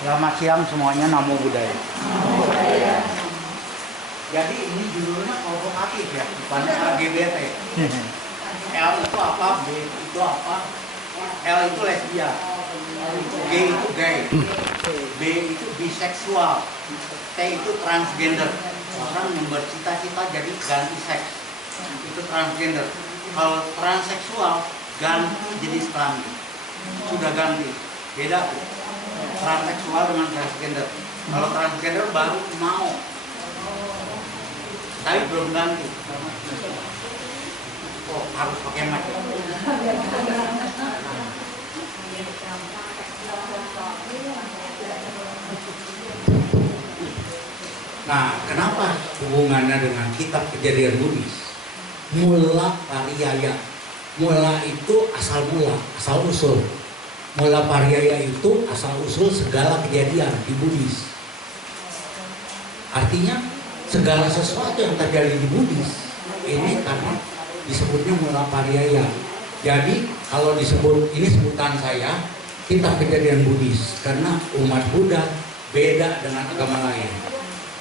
Selamat siang semuanya, Namo Buddhaya. Jadi ini judulnya provokatif ya, bukan LGBT. L itu apa, B itu apa, L itu lesbian, G itu gay, B itu biseksual, T itu transgender. Orang yang bercita-cita jadi ganti seks, itu transgender. Kalau transseksual ganti jenis kelamin, sudah ganti, beda tuh. Transseksual dengan transgender. Kalau transgender baru mau, tapi belum ganti. Oh, harus pakai mic. Nah, kenapa hubungannya dengan kitab Kejadian Buddhis? Mula pariyaya. Mula itu asal mula, asal usul. Mula pariyaya itu asal usul segala kejadian di Buddhis. Artinya segala sesuatu yang terjadi di Buddhis ini karena disebutnya mula pariyaya. Jadi kalau disebut, ini sebutan saya, kitab Kejadian Buddhis, karena umat Buddha beda dengan agama lain.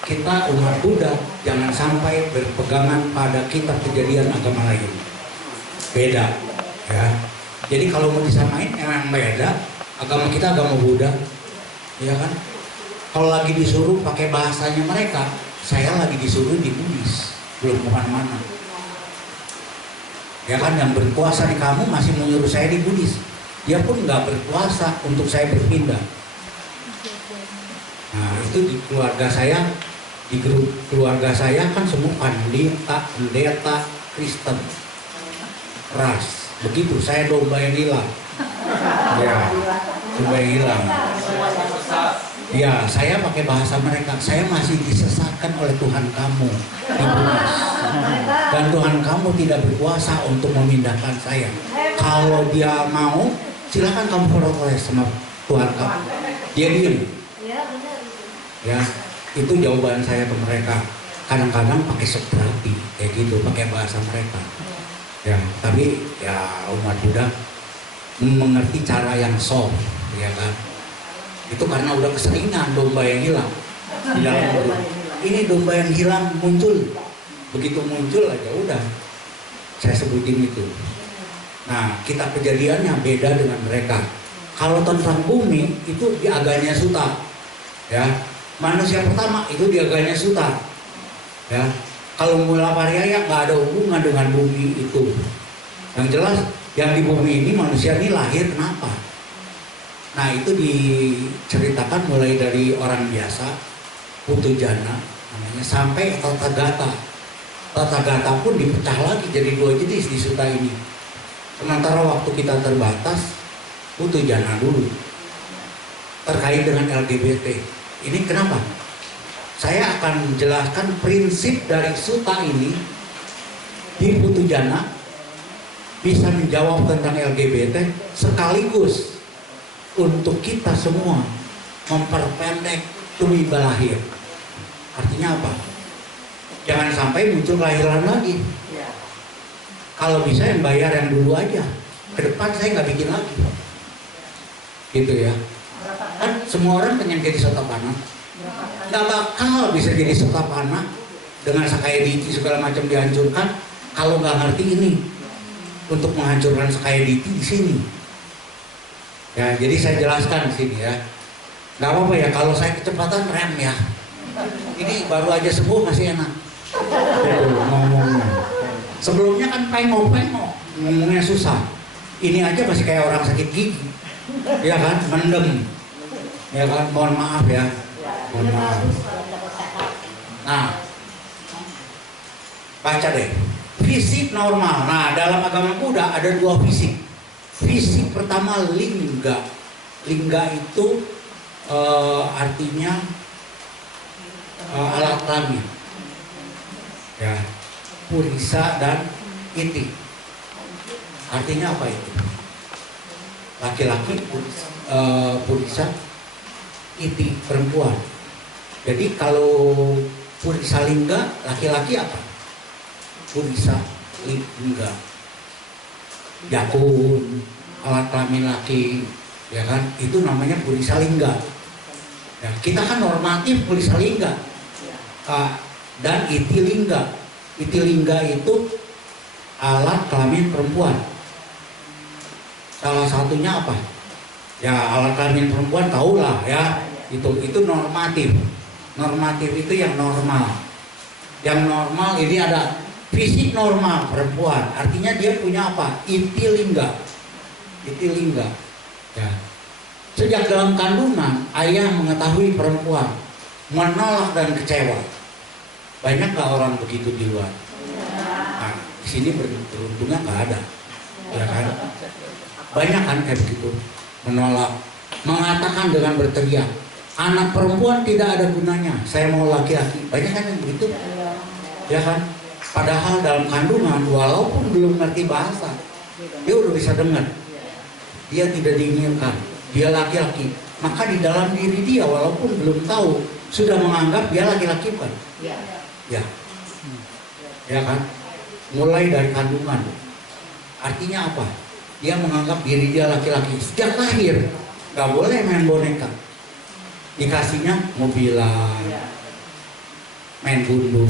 Kita umat Buddha jangan sampai berpegangan pada kitab kejadian agama lain. Beda, ya. Jadi kalau mau disamain emang beda. Agama kita agama Buddha, ya kan? Kalau lagi disuruh pakai bahasanya mereka, saya lagi disuruh di Buddhis, belum kemana-mana. Ya kan, yang berkuasa di kamu masih menyuruh saya di Buddhis. Dia pun nggak berkuasa untuk saya berpindah. Nah itu di keluarga saya, di grup keluarga saya kan semua pendeta Kristen ras. Begitu, saya domba yang hilang. Ya, domba yang hilang. Ya, saya pakai bahasa mereka. Saya masih disesatkan oleh Tuhan kamu di Buddhis. Dan Tuhan kamu tidak berkuasa untuk memindahkan saya. Kalau dia mau, silakan kamu protes sama Tuhan kamu. Dia diem. Ya, itu jawaban saya ke mereka. Kadang-kadang pakai setrapi, kayak gitu, pakai bahasa mereka. Ya, tapi ya umat Buddha mengerti cara yang soft, ya kan? Itu karena udah keseringan domba yang hilang di dalam grup. Ini domba yang hilang muncul, begitu muncul aja udah saya sebutin itu. Nah, kitab kejadiannya beda dengan mereka. Kalau tentang bumi itu di aganya Sutta, ya. Manusia pertama itu di aganya Sutta, ya. Kalau mula pariyaya nggak ada hubungan dengan bumi itu. Yang jelas yang di bumi ini manusia ini lahir kenapa? Nah itu diceritakan mulai dari orang biasa, Putujana namanya, sampai Tathagata. Tathagata pun dipecah lagi jadi dua jenis di Sutta ini. Sementara waktu kita terbatas, Putujana dulu. Terkait dengan LGBT. Ini kenapa? Saya akan menjelaskan prinsip dari Sutta ini di Putujana bisa menjawab tentang LGBT sekaligus untuk kita semua memperpendek tumibah lahir. Artinya apa? Jangan sampai muncul kelahiran lagi. Kalau bisa yang bayar yang dulu aja. Ke depan saya nggak bikin lagi. Gitu ya. Kan semua orang pengen jadi Sotapanna. Nggak bakal bisa jadi Sotapanna dengan Sakaya Ditti segala macam dihancurkan kalau nggak ngerti ini untuk menghancurkan Sakaya Ditti di sini. Ya, jadi saya jelaskan di sini ya. Nggak apa-apa ya kalau saya kecepatan rem ya. Ini baru aja sembuh masih enak. Ngomongnya. Sebelumnya kan pengok-pengok, ngomongnya susah. Ini aja masih kayak orang sakit gigi, ya kan, mendem. Ya kan, mohon maaf ya. Mohon maaf. Nah, baca deh. Fisik normal. Nah, dalam agama Buddha ada dua fisik. Fisik pertama lingga. Lingga itu artinya alat kelamin. Ya, purisa dan iti. Artinya apa itu? Laki-laki purisa, iti perempuan. Jadi kalau purisa lingga laki-laki apa? Purisa lingga. jakun, alat kelamin laki, ya kan? Itu namanya purisalingga. Ya, kita kan normatif purisalingga dan itilingga. Itilingga itu alat kelamin perempuan. Salah satunya apa? Ya alat kelamin perempuan tahulah ya. Itu normatif. Normatif itu yang normal. Yang normal ini ada fisik normal perempuan. Artinya dia punya apa? Itilingga. Itilingga. Ya. Sejak dalam kandungan ayah mengetahui perempuan menolak dan kecewa. Banyak gak orang begitu di luar? Nah, di sini beruntungnya nggak ada, ya kan? Banyak kan kayak begitu, menolak, mengatakan dengan berteriak, anak perempuan tidak ada gunanya, saya mau laki-laki. Banyak kan yang begitu, ya kan? Padahal dalam kandungan, walaupun belum ngerti bahasa, dia udah bisa dengar, dia tidak diinginkan, dia laki-laki. Maka di dalam diri dia, walaupun belum tahu, sudah menganggap dia laki-laki kan? Ya, ya kan? Mulai dari kandungan. Artinya apa? Dia menganggap diri dia laki-laki. Sejak lahir gak boleh main boneka. Dikasihnya mobilan, main gundu,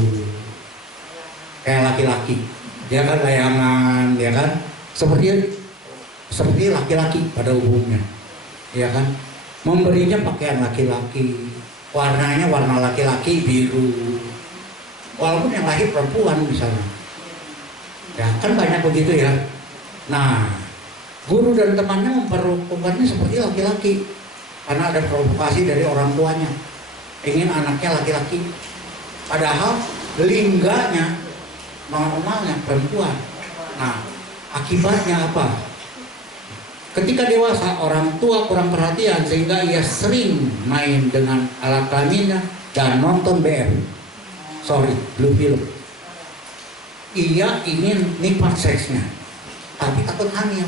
kayak laki-laki. Dia kan layangan, ya kan? Seperti laki-laki pada umumnya, ya kan? Memberinya pakaian laki-laki, warnanya warna laki-laki, biru. Walaupun yang lahir perempuan misalnya. Ya, kan banyak begitu ya. Nah, guru dan temannya memperlakukannya seperti laki-laki karena ada provokasi dari orang tuanya, ingin anaknya laki-laki. Padahal lingganya normalnya perempuan. Nah, akibatnya apa? Ketika dewasa, orang tua kurang perhatian sehingga ia sering main dengan alat kelaminnya dan nonton blue film. Ia ingin nikmat seksnya, tapi takut hamil.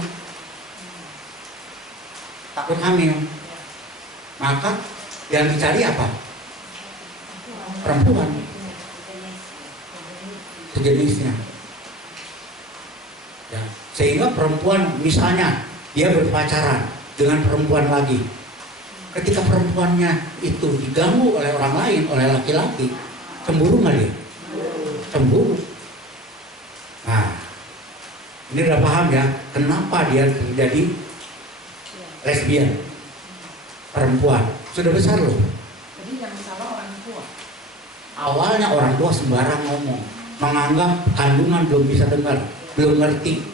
Maka yang dicari apa? Perempuan sejenisnya. Ya, sehingga perempuan misalnya dia berpacaran dengan perempuan lagi. Ketika perempuannya itu diganggu oleh orang lain, oleh laki-laki, cemburu nggak dia? Cemburu. Nah, ini udah paham ya, kenapa dia terjadi lesbian perempuan. Sudah besar loh. Jadi yang salah orang tua. Awalnya orang tua sembarang ngomong, menganggap kandungan belum bisa dengar, belum ngerti.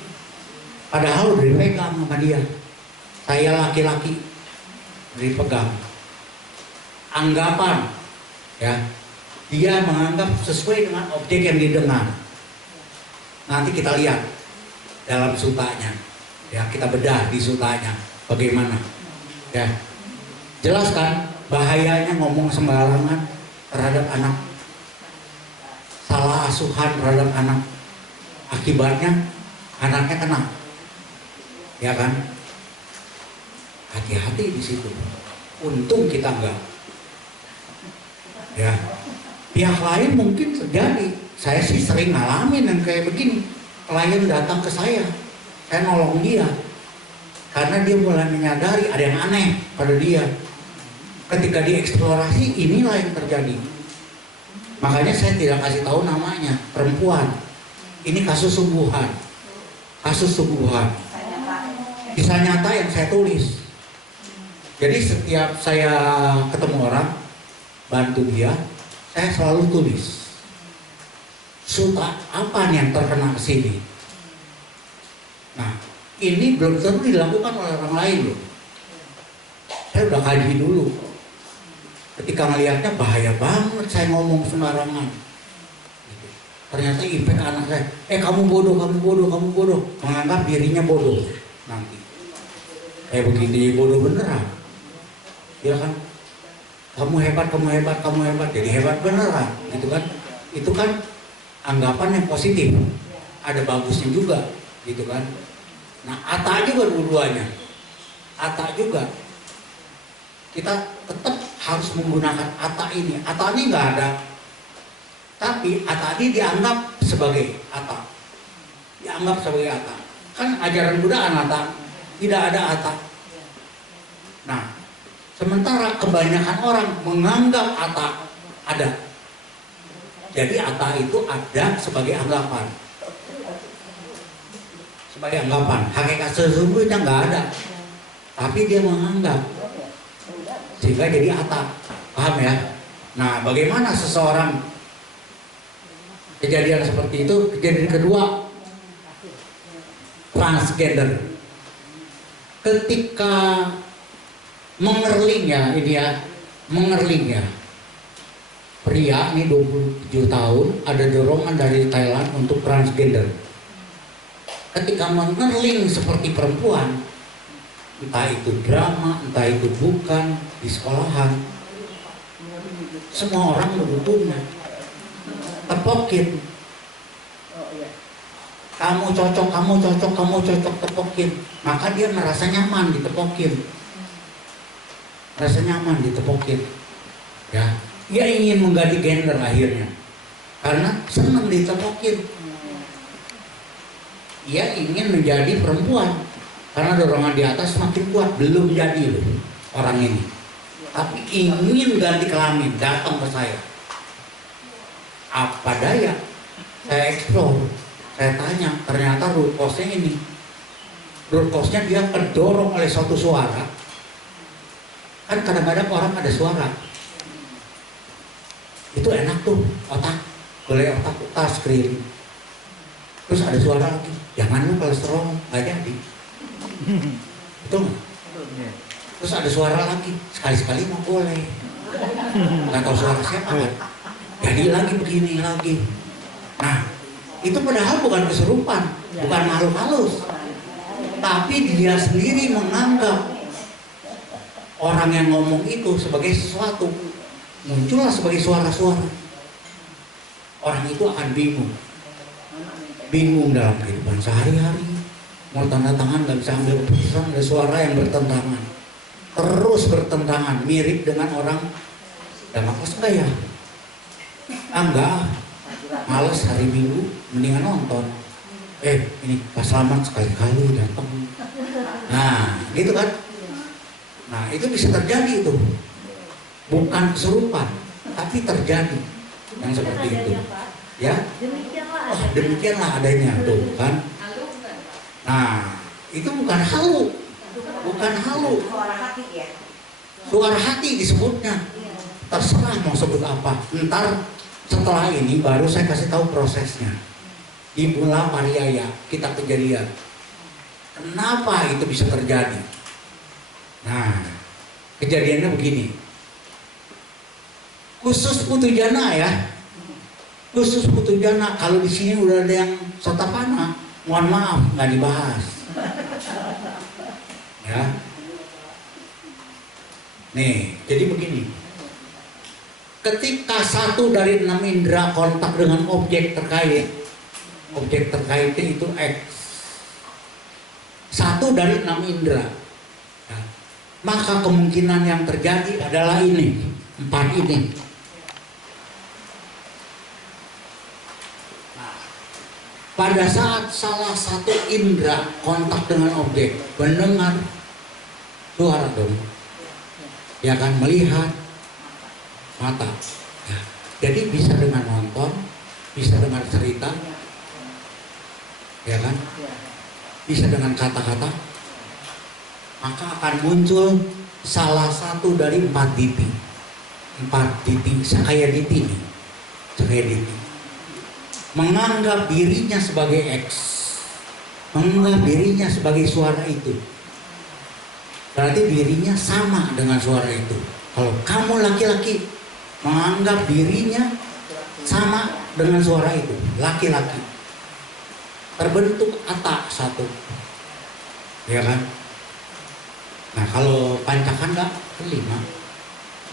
Padahal udah dipegang sama dia. Saya laki-laki, dipegang. Anggapan, ya, dia menganggap sesuai dengan objek yang didengar. Nanti kita lihat dalam sutanya, ya kita bedah di sutanya bagaimana, ya jelas kan bahayanya ngomong sembarangan terhadap anak, salah asuhan terhadap anak, akibatnya anaknya kena, ya kan? Hati-hati di situ. Untung kita enggak, ya. Pihak lain mungkin terjadi. Saya sih sering ngalamin yang kayak begini. Klien datang ke saya nolong dia karena dia mulai menyadari ada yang aneh pada dia. Ketika dieksplorasi, inilah yang terjadi. Makanya saya tidak kasih tahu namanya, perempuan. Ini kasus sungguhan. Kisah nyata yang saya tulis. Jadi setiap saya ketemu orang, bantu dia, saya selalu tulis. Suta apa yang terkena ke sini? Nah, ini belum tentu dilakukan oleh orang lain loh. Saya udah kaji dulu. Ketika ngelihatnya bahaya banget saya ngomong sembarangan. Ternyata impact anak saya. Kamu bodoh. Menganggap dirinya bodoh nanti. Begini bodoh beneran. Ya kan? Kamu hebat. Jadi hebat beneran. Gitu kan? Itu kan anggapan yang positif, ada bagusnya juga, gitu kan. Nah, Atta juga dua-duanya, Atta juga. Kita tetap harus menggunakan Atta ini. Atta ini nggak ada, tapi Atta ini dianggap sebagai Atta, Kan ajaran Buddha anatta, tidak ada atta. Nah, sementara kebanyakan orang menganggap atta ada. Jadi atta itu ada sebagai anggapan. Sebagai anggapan, hakikat sesungguhnya nggak ada. Tapi dia menganggap. Sehingga jadi atta. Paham ya? Nah, bagaimana seseorang kejadian seperti itu? Kejadian kedua, transgender. Ketika mengerlingnya, ini ya, mengerlingnya pria ini 27 tahun, ada dorongan dari Thailand untuk transgender. Ketika mengerling seperti perempuan, entah itu drama, entah itu bukan, di sekolahan, semua orang mendukungnya, tepokin. Kamu cocok, kamu cocok, kamu cocok, tepokin. Maka dia merasa nyaman ditepokin. Merasa nyaman ditepokin. Ya, dia ingin mengganti gender akhirnya. Karena senang ditepokin. Dia ingin menjadi perempuan. Karena dorongan di atas semakin kuat. Belum jadi loh orang ini. Tapi ingin ganti kelamin, datang ke saya. Apa daya? Saya explore. Saya tanya, ternyata root cause-nya ini. Root cause-nya dia terdorong oleh suatu suara. Kan kadang-kadang orang ada suara. Itu enak tuh, otak. Boleh otak touch screen. Terus ada suara lagi, jangan lu kolesterol, nggak jadi. Betul nggak? Terus ada suara lagi, sekali-sekali mau boleh. Nggak tahu suara siapa kan? Jadi lagi begini lagi. Nah, itu padahal bukan kesurupan, bukan makhluk halus, tapi dia sendiri menganggap orang yang ngomong itu sebagai sesuatu, muncullah sebagai suara-suara. Orang itu akan bingung dalam kehidupan sehari-hari, mau tanda tangan nggak bisa ambil keputusan, ada suara yang bertentangan, terus bertentangan, mirip dengan orang dalam kos enggak ya? Enggak. Males hari Minggu, mendingan nonton. Ini Pak Slamet sekali-kali datang. Nah, gitu kan? Nah, itu bisa terjadi itu. Bukan kesurupan, tapi terjadi yang seperti itu. Ya? Oh, demikianlah adanya tuh kan. Nah, itu bukan halu. Bukan halu. Suara hati disebutnya. Terserah mau sebut apa. Ntar setelah ini baru saya kasih tahu prosesnya. Di Mula Pariyaya kita kejadian. Kenapa itu bisa terjadi? Nah, kejadiannya begini. Khusus Putu Jana ya. Khusus Putu Jana, kalau di sini udah ada yang Sotapana, mohon maaf nggak dibahas. Ya. Nih, jadi begini. Ketika satu dari 6 indera kontak dengan objek terkait itu X. Satu dari 6 indera. Ya. Maka kemungkinan yang terjadi adalah ini, 4 ini. Nah, pada saat salah satu indera kontak dengan objek, mendengar suara dong, ya kan, melihat mata. Ya. Jadi bisa dengan nonton, bisa dengan cerita, ya kan? Bisa dengan kata-kata, maka akan muncul salah satu dari 4 diti. 4 diti, Sakaya diti nih. Sakaya diti. Menganggap dirinya sebagai X. Menganggap dirinya sebagai suara itu. Berarti dirinya sama dengan suara itu. Kalau kamu laki-laki, menganggap dirinya sama dengan suara itu, laki-laki. Terbentuk atta satu, ya kan? Nah, kalau pancakanda 5,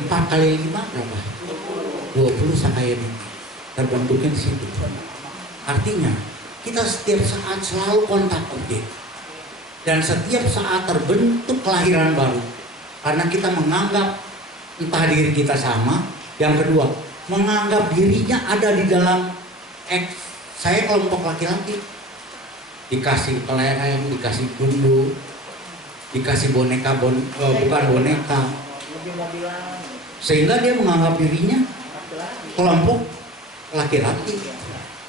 4 kali 5 berapa? 20 Sakaya diti. Terbentuknya di situ. Artinya kita setiap saat selalu kontak objek, dan setiap saat terbentuk kelahiran baru karena kita menganggap entah diri kita sama. Yang kedua, menganggap dirinya ada di dalam X. Saya kelompok laki-laki. dikasih kelereng, dikasih gundu, dikasih boneka, bukan boneka, sehingga dia menganggap dirinya kelompok laki-laki,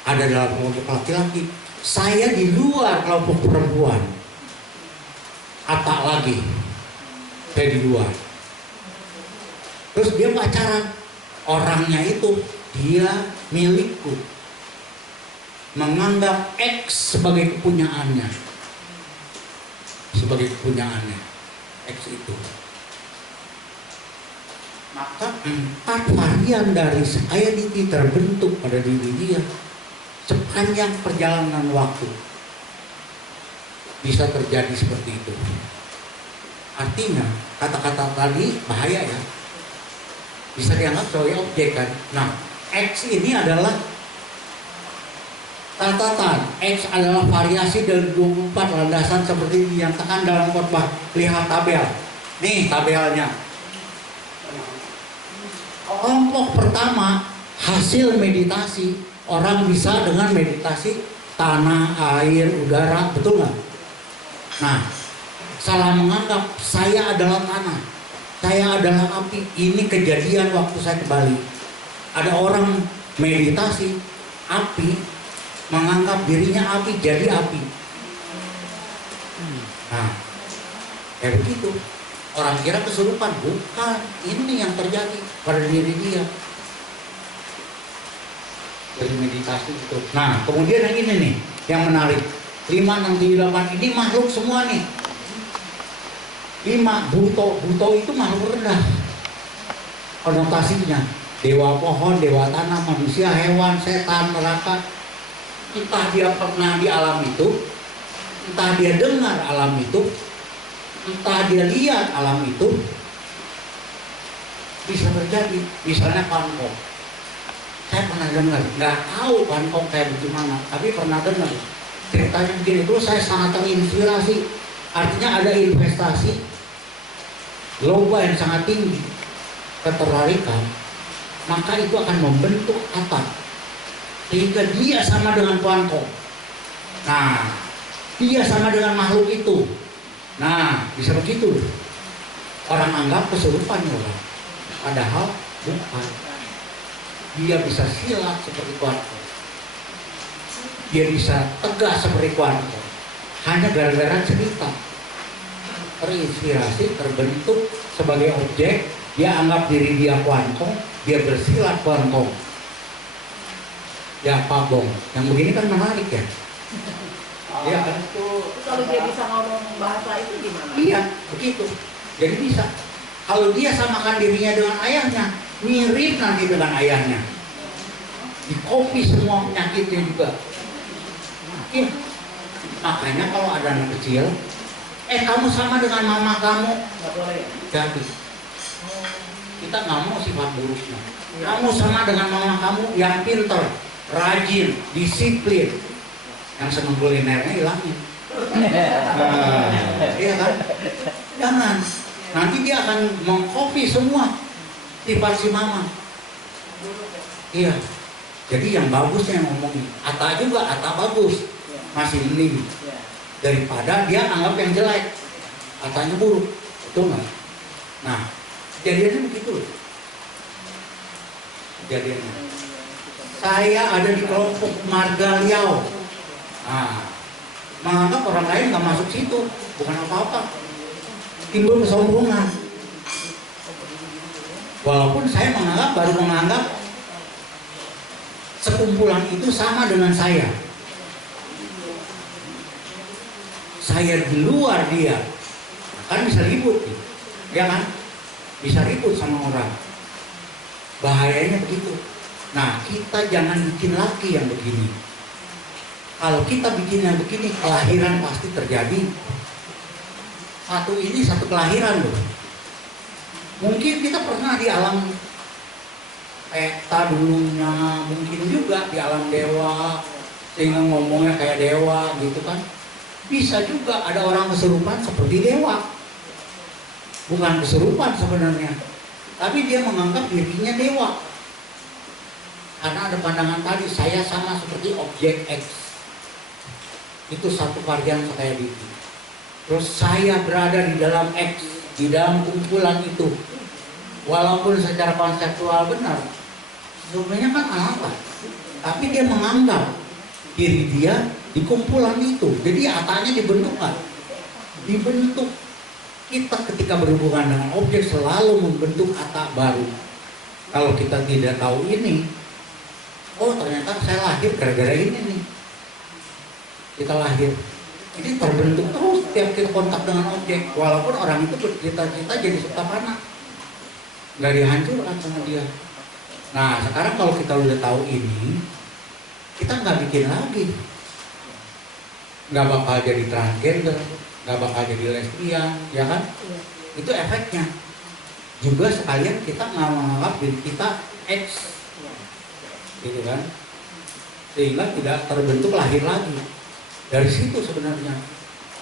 ada dalam kelompok laki-laki, saya di luar kelompok perempuan, atak lagi, saya di luar. Terus dia pacaran, orangnya itu dia milikku, menganggap X sebagai kepunyaannya, X itu. Maka 4 varian dari identity terbentuk pada diri dia sepanjang perjalanan waktu. Bisa terjadi seperti itu. Artinya kata-kata tadi bahaya ya. Bisa dianggap sebagai objek kan. Nah, X ini adalah catatan. X adalah variasi dari 24 landasan seperti yang dinyatakan dalam khotbah. Lihat tabel. Nih tabelnya. Kelompok pertama hasil meditasi. Orang bisa dengan meditasi tanah, air, udara, betul nggak? Nah, salah menganggap saya adalah tanah, saya adalah api. Ini kejadian waktu saya ke Bali. Ada orang meditasi api, menganggap dirinya api, jadi api. Nah, kayak begitu. Orang kira kesurupan, bukan. Ini yang terjadi pada diri dia dari meditasi itu. Nah, kemudian yang ini nih, yang menarik. 5, 6, 7, 8 ini makhluk semua nih. 5, buto itu makhluk rendah. Konotasinya, dewa pohon, dewa tanah, manusia, hewan, setan, neraka. Entah dia pernah di alam itu, entah dia dengar alam itu, entah dia lihat alam itu, bisa terjadi. Misalnya Pankong, saya pernah dengar, nggak tahu Pankong kayak bagaimana, tapi pernah dengar ceritanya begini. Terus saya sangat terinspirasi. Artinya ada investasi lomba yang sangat tinggi, ketertarikan, maka itu akan membentuk atap sehingga dia sama dengan Pankong. Nah, dia sama dengan makhluk itu. Nah, bisa begitu. Orang anggap kesurupan orang, padahal bukan. Dia bisa silat seperti Pankong, dia bisa tegas seperti Pankong, hanya gara-gara cerita. Terinspirasi, terbentuk sebagai objek. Dia anggap diri dia Pankong, dia bersilat Pankong. Ya Pabong, yang begini kan menarik ya. Iya kan? Kalau dia bisa ngomong bahasa itu gimana? Iya, begitu. Jadi bisa. Kalau dia samakan dirinya dengan ayahnya, mirip nanti dengan ayahnya. Dikopi semua penyakitnya juga. Iya. Makanya kalau ada anak kecil, kamu sama dengan mama kamu, Nggak boleh. jadi kita nggak mau sifat buruknya. Kamu sama dengan mama kamu yang pintar, rajin, disiplin. Yang senang kulinernya hilangin. Iya kan? Jangan. Nanti dia akan mengcopy semua sifat si mama. Iya. Jadi yang bagusnya yang ngomongin. Ata juga, Ata bagus. Masih mending. Daripada dia anggap yang jelek. Atanya buruk. Betul nggak? Nah, kejadiannya begitu. Kejadiannya. Saya ada di kelompok Marga Liao. Nah, menganggap orang lain nggak masuk situ, bukan apa-apa. Timbul kesombongan. Walaupun saya baru menganggap sekumpulan itu sama dengan saya. Saya di luar dia, kan bisa ribut, ya kan? Bisa ribut sama orang. Bahayanya begitu. Nah, kita jangan bikin lagi yang begini. Kalau kita bikin yang begini, kelahiran pasti terjadi. Satu ini satu kelahiran loh. Mungkin kita pernah di alam peta dulunya, mungkin juga di alam dewa, sehingga ngomongnya kayak dewa gitu kan. Bisa juga ada orang kesurupan seperti dewa. Bukan kesurupan sebenarnya, tapi dia menganggap dirinya dewa. Karena ada pandangan tadi, saya sama seperti objek X. itu satu varian sekaya Diti. Terus saya berada di dalam X, di dalam kumpulan itu, walaupun secara konseptual benar, sebenarnya kan apa? Tapi dia menganggap diri dia di kumpulan itu. Jadi atanya dibentuk kan? Dibentuk. Kita ketika berhubungan dengan objek selalu membentuk ata baru. Kalau kita tidak tahu ini, oh ternyata saya lahir gara-gara ini nih. Kita lahir. Ini terbentuk terus tiap kita kontak dengan objek. Walaupun orang itu bercita-cita jadi sutapana. Nggak dihancurkan sama dia. Nah sekarang kalau kita udah tahu ini, kita nggak bikin lagi. Nggak bakal jadi transgender, nggak bakal jadi lesbian, ya kan? Iya. Itu efeknya. Juga sekalian kita nggak menganggap diri kita X, gitu kan? Sehingga tidak terbentuk lahir lagi. Dari situ sebenarnya.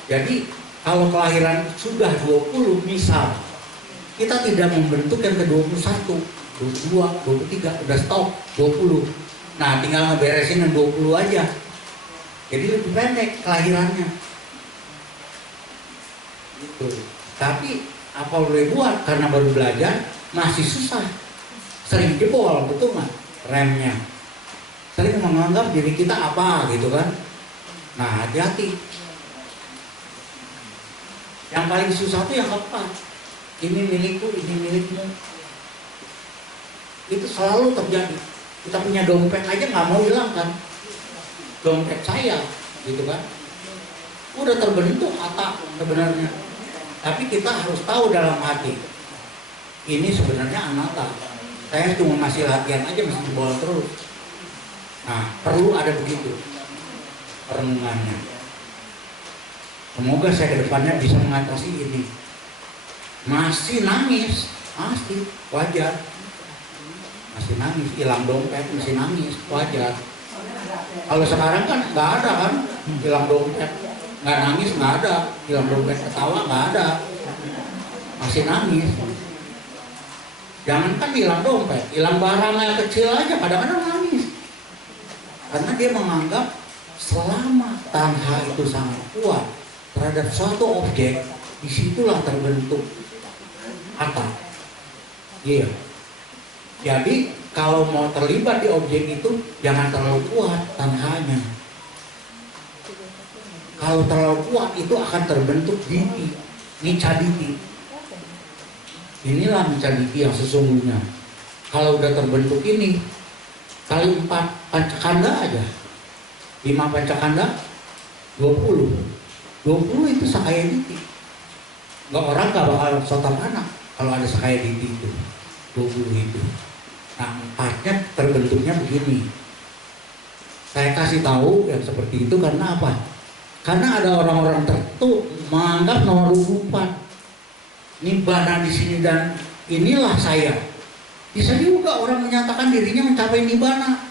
Jadi kalau kelahiran sudah 20 misal, kita tidak membentuk yang ke-21, 22, 23, udah stop 20. Nah tinggal ngeberesin yang 20 aja. Jadi lebih pendek kelahirannya. Gitu. Tapi apa boleh buat, karena baru belajar masih susah. Sering jebol, betul nggak? Remnya. Sering menganggap diri kita apa gitu kan. Nah hati-hati. Yang paling susah itu yang keempat. Ini milikku, ini milikmu. Itu selalu terjadi. Kita punya dompet aja nggak mau hilang kan. Dompet saya gitu kan. Udah terbentuk ata sebenarnya. Tapi kita harus tahu dalam hati, ini sebenarnya anatta. Saya cuma masih latihan aja, masih dibawa terus. Nah, perlu ada begitu perenungannya. Semoga saya ke depannya bisa mengatasi ini. Masih nangis, masih wajar. Masih nangis, hilang dompet, masih nangis, wajar. Kalau sekarang kan nggak ada kan, hilang dompet. Nggak nangis nggak ada, hilang dompet, ketawa nggak ada, masih nangis. Jangan kan hilang dompet, hilang barang yang kecil aja kadang-kadang nangis. Karena dia menganggap selama tanha itu sangat kuat terhadap suatu objek, disitulah terbentuk apa? Iya. Jadi kalau mau terlibat di objek itu jangan terlalu kuat tanhanya. Kalau terlalu kuat itu akan terbentuk diti, nica diti. Inilah nica diti yang sesungguhnya. Kalau udah terbentuk ini, kali 4 pancakanda aja, 5 pancakanda, 20. 20 itu sakaya diti. Nggak, orang nggak bakal sotapana kalau ada sakaya diti itu, 20 itu. Nah 4-nya terbentuknya begini. Saya kasih tahu yang seperti itu karena apa? Karena ada orang-orang tertentu menganggap nomor 24 nibbana di sini dan inilah saya. Bisa juga orang menyatakan dirinya mencapai nibbana,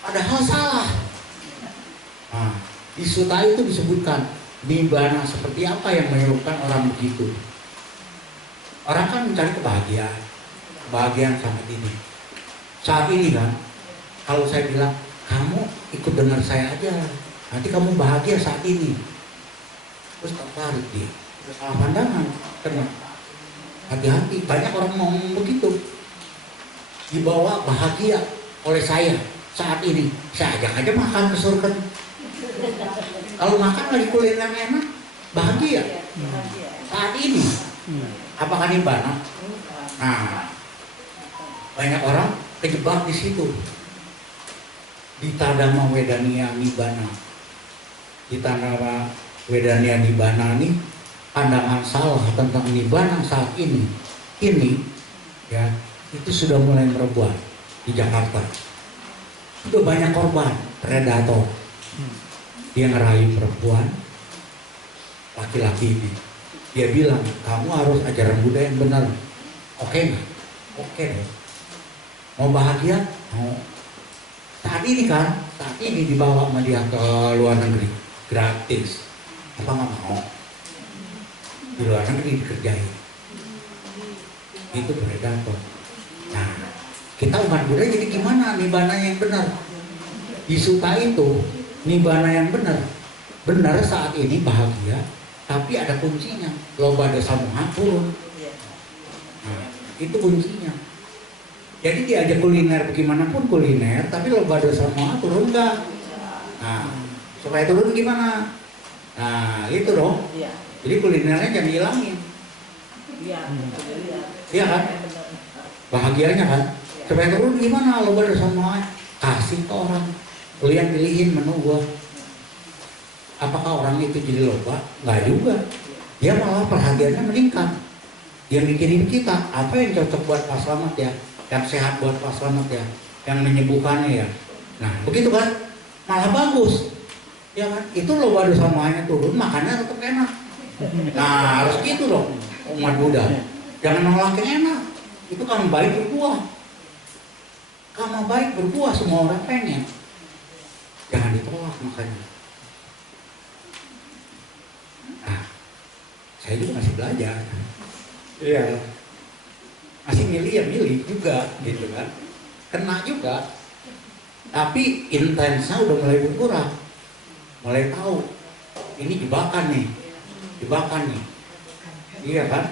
padahal salah. Nah, di sutta itu disebutkan nibbana seperti apa yang menyebabkan orang begitu. Orang kan mencari kebahagiaan, kebahagiaan saat ini. Saat ini kan, kalau saya bilang kamu ikut dengar saya aja, nanti kamu bahagia saat ini. Terus tertarik dia, salah pandangan, kena. Hati-hati, banyak orang ngomong begitu. Dibawa bahagia oleh saya saat ini, saya ajak aja makan ke surga. Kalau makan lagi kuliner yang enak, bahagia. Saat ini, apakah nibbana? Nah, banyak orang kejebak di situ. Di Tadama Wedania Nibbana. Di Tadama Wedania Nibbana ini pandangan salah tentang nibbana saat ini. Ini ya, itu sudah mulai merebak di Jakarta. Itu banyak korban predator. Dia ngerayu perempuan, laki-laki ini. Dia bilang, kamu harus ajaran Buddha yang benar. Oke nggak? Oke deh. Mau bahagia? Mau. Saat ini kan, saat ini dibawa sama dia ke luar negeri gratis. Apa nggak mau? Di luar negeri dikerjain. Itu predator. Nah, kita umat Buddha jadi gimana nibbana yang benar? Di sutta itu Nibbana yang benar. Benar saat ini bahagia, tapi ada kuncinya. Loba dosa moha turun. Nah, itu kuncinya. Jadi diajak kuliner bagaimanapun kuliner, tapi loba dosa moha turun enggak? Nah, supaya turun gimana? Nah, itu dong. Jadi kulinernya jangan dihilangin. Iya kan? Bahagianya kan? Supaya turun gimana? Loba dosa moha kasih ke orang. Lu yang pilihin menu gua. Apakah orang itu jadi loba? Enggak juga. Dia malah perhatiannya meningkat. Dia mikirin kita, apa yang cocok buat Pak Slamet ya, yang sehat buat Pak Slamet ya, yang menyembuhkannya ya. Nah, begitu kan? Malah bagus. Ya kan? Itu loba dosa mohanya turun, makannya tetap enak. Nah, harus gitu dong umat Buddha. Jangan nolak yang enak. Itu kan baik berbuah. Karma baik berbuah, semua orang pengen. Jangan ditolak makanya. Nah, saya juga masih belajar. Iya. Masih milih ya milih juga, gitu kan. Kena juga. Tapi intensnya udah mulai berkurang. Mulai tahu. Ini jebakan nih. Jebakan nih. Iya kan?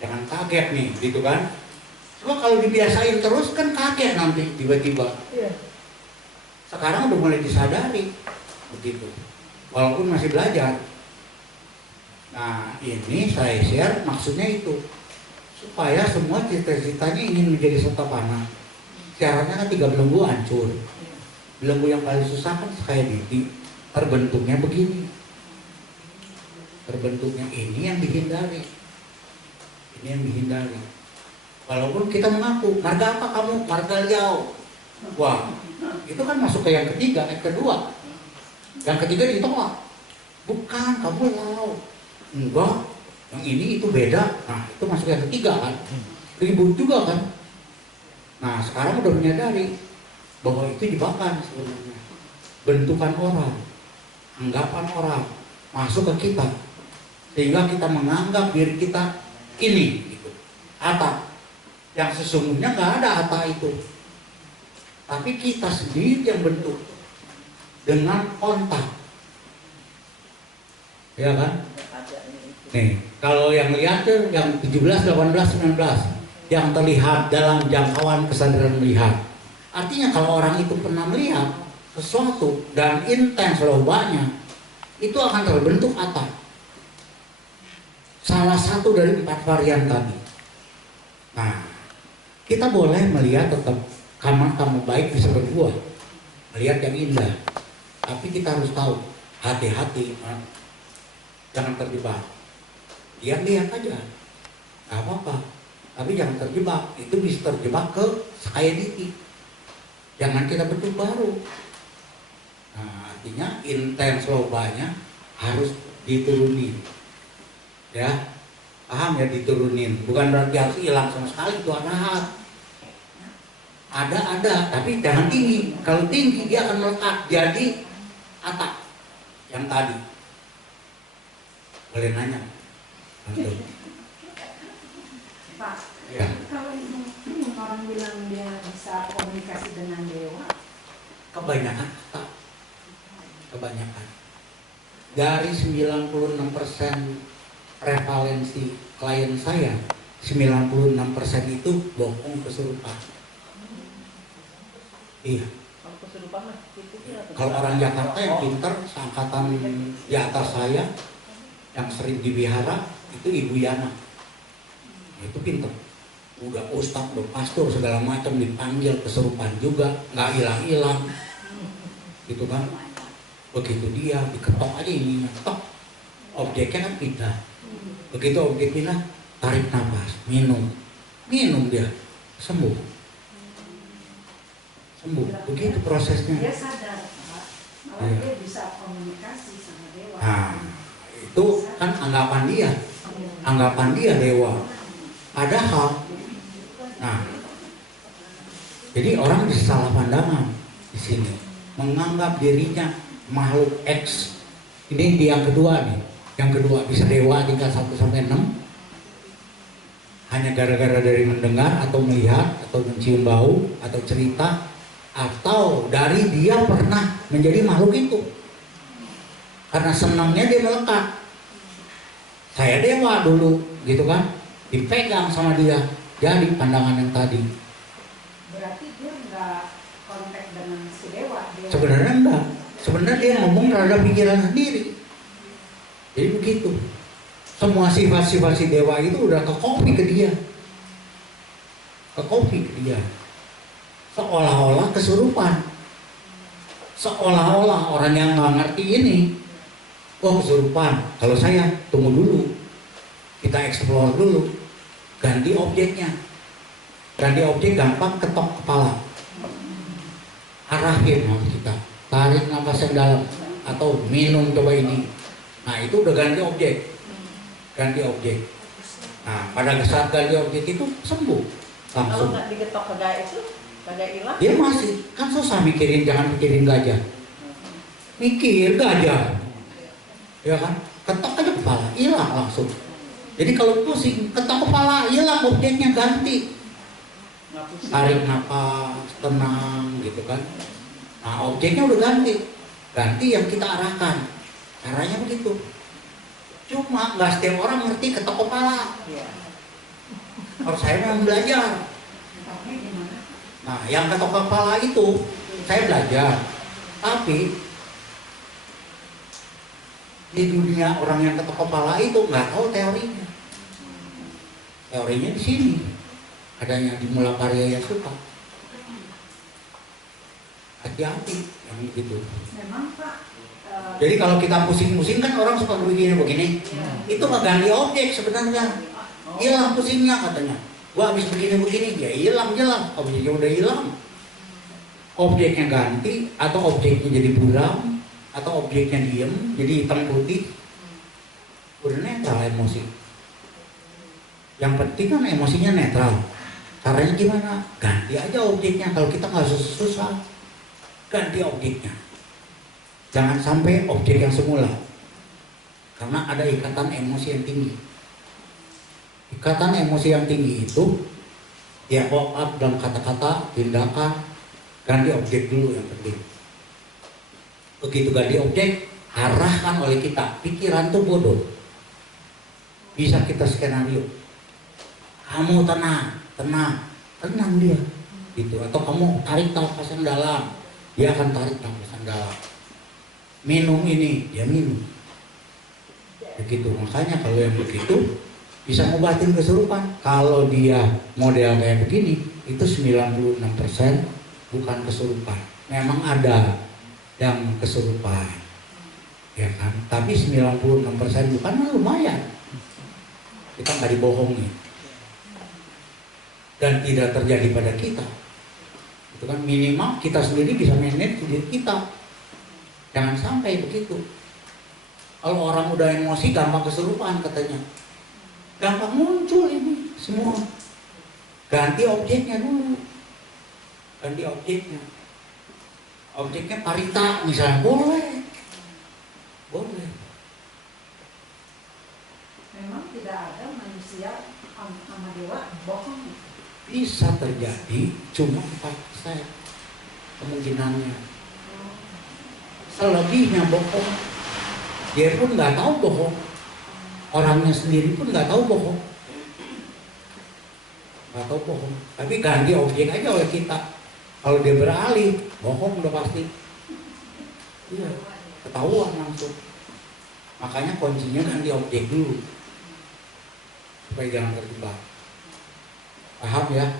Jangan kaget nih, gitu kan. Cuma kalau dibiasain terus kan kaget nanti tiba-tiba. Sekarang udah mulai disadari. Begitu. Walaupun masih belajar. Nah, ini saya share maksudnya itu supaya semua cita-citanya ingin menjadi sotapana. Syaratnya kan 3 belenggu hancur. Belenggu yang paling susah kan kayak Diti, terbentuknya begini. Terbentuknya ini yang dihindari. Ini yang dihindari. Walaupun kita mengaku, marga apa kamu? Marga Liao. Wah, itu kan masuk ke yang ketiga, yang kedua. Yang ketiga ditolak. Bukan, kamu Lao. Enggak, yang ini itu beda. Nah, itu masuk yang ketiga kan. Ribut juga kan. Nah, sekarang udah menyadari bahwa itu jebakan sebenarnya. Bentukan orang, anggapan orang masuk ke kita, sehingga kita menganggap diri kita ini gitu. Ata yang sesungguhnya nggak ada ata itu, tapi kita sendiri yang bentuk dengan kontak, ya kan? Nih, kalau yang lihat tuh yang 17, 18, 19 yang terlihat dalam jangkauan kesadaran melihat. Artinya kalau orang itu pernah melihat sesuatu dan intens lobanya, itu akan terbentuk ata. Salah satu dari 4 varian tadi. Nah, kita boleh melihat tetap karma baik bisa berbuah, melihat yang indah. Tapi kita harus tahu, hati-hati, jangan terjebak. Lihat aja, nggak apa-apa. Tapi jangan terjebak. Itu bisa terjebak ke saya Diti. Jangan kita bentuk baru. Nah, artinya intens lobanya harus diturunin. Ya, paham ya, diturunin. Bukan berarti harus hilang sama sekali itu arahat. Ada, tapi jangan tinggi. Kalau tinggi dia akan melekat jadi atak yang tadi. Boleh nanya? Pak, Ya. kalau orang bilang dia bisa komunikasi dengan dewa, Kebanyakan tak. Kebanyakan. Dari 96% prevalensi klien saya, 96% itu bohong kesurupan. Iya. Kalau orang Jakarta yang pintar, seangkatan di atas saya, yang sering di wihara, itu Ibu Yana. Itu pintar. Udah ustadz, udah pastor, segala macam dipanggil kesurupan juga, nggak hilang-hilang. Gitu kan. Begitu dia diketok aja ininya, tok. Objeknya kan pindah. Begitu objek pindah, tarik nafas, minum dia, sembuh. Begitu prosesnya. dia sadar, Pak, malah Iya. dia bisa komunikasi sama dewa. Nah, itu kan anggapan dia dewa. Padahal, nah, jadi orang bisa salah pandangan di sini, menganggap dirinya makhluk X. Ini di yang kedua nih. Yang kedua bisa dewa tingkat 1 sampai 6. Hanya gara-gara dari mendengar atau melihat atau mencium bau atau cerita atau dari dia pernah menjadi makhluk itu. Karena senangnya dia melekat. Saya dewa dulu, gitu kan? Dipegang sama dia, jadi pandangan yang tadi. Berarti dia nggak kontak dengan si dewa. Sebenarnya enggak. Sebenarnya dia ngomong terhadap pikiran sendiri. Jadi begitu. Semua sifat-sifat si dewa itu udah ke copy ke dia. Ke copy ke dia. Seolah-olah kesurupan. Seolah-olah orang yang nggak ngerti ini, oh kesurupan. Kalau saya tunggu dulu, kita explore dulu, ganti objeknya. Ganti objek gampang, ketok kepala. Arahin harus kita, tarik nafas yang dalam atau minum coba ini. Nah itu udah ganti objek. Ganti objek. Nah pada saat ganti objek itu sembuh Kalau langsung. nggak digetok kagak itu, kagak hilang. Dia masih, kan susah mikirin, jangan mikirin gajah. Mikir gajah, ya kan? Ketok aja kepala, hilang langsung. Jadi kalau pusing, ketok kepala, hilang objeknya, ganti. Nggak pusing. Tarik napas, tenang gitu kan. Nah objeknya udah ganti. Ganti yang kita arahkan. Caranya begitu. Cuma nggak setiap orang ngerti ketok kepala. Iya. Kalau saya memang belajar. Tapi gimana? Nah yang ketok kepala itu saya belajar. Tapi di dunia orang yang ketok kepala itu nggak tahu teorinya. Teorinya di sini. Adanya di Mula Karya Yasuka. Hati-hati yang gitu. Memang Pak. Jadi kalau kita pusing-pusing kan orang suka begini. Itu nggak ganti objek sebenarnya. Hilang pusingnya katanya. Gua habis begini-begini, ya hilang jelas. Objeknya udah hilang. Objeknya ganti atau objeknya jadi buram atau objeknya diem jadi hitam putih. Udah netral emosi. Yang penting kan emosinya netral. Caranya gimana? Ganti aja objeknya. Kalau kita nggak susah, ganti objeknya. Jangan sampai objek yang semula. Karena ada ikatan emosi yang tinggi. Ikatan emosi yang tinggi itu dia pop up dalam kata-kata, tindakan, ganti objek dulu yang penting. Begitu ganti objek, arahkan oleh kita. Pikiran tuh bodoh. Bisa kita skenario. Kamu tenang dia. Gitu. Atau kamu tarik nafas yang dalam, dia akan tarik nafas yang dalam. Minum ini, dia minum. Begitu. Makanya kalau yang begitu bisa ngobatin kesurupan. Kalau dia model kayak begini, itu 96% bukan kesurupan. Memang ada yang kesurupan, ya kan? Tapi 96% bukan, lumayan. Kita nggak dibohongi dan tidak terjadi pada kita. Itu kan minimal kita sendiri bisa manage diri kita. Jangan sampai begitu. Kalau orang udah emosi gampang kesurupan katanya. Gampang muncul ini semua. Ganti objeknya dulu. Ganti objeknya. Objeknya parita misalnya, boleh. Memang tidak ada manusia sama dewa bohong. Bisa terjadi, cuma 4% kemungkinannya. Selebihnya bohong. Dia pun nggak tahu bohong. Orangnya sendiri pun nggak tahu bohong. Tapi ganti objek aja oleh kita. Kalau dia beralih, bohong udah pasti. Iya, ketahuan langsung. Makanya kuncinya ganti objek dulu, supaya jangan terjebak. Paham ya?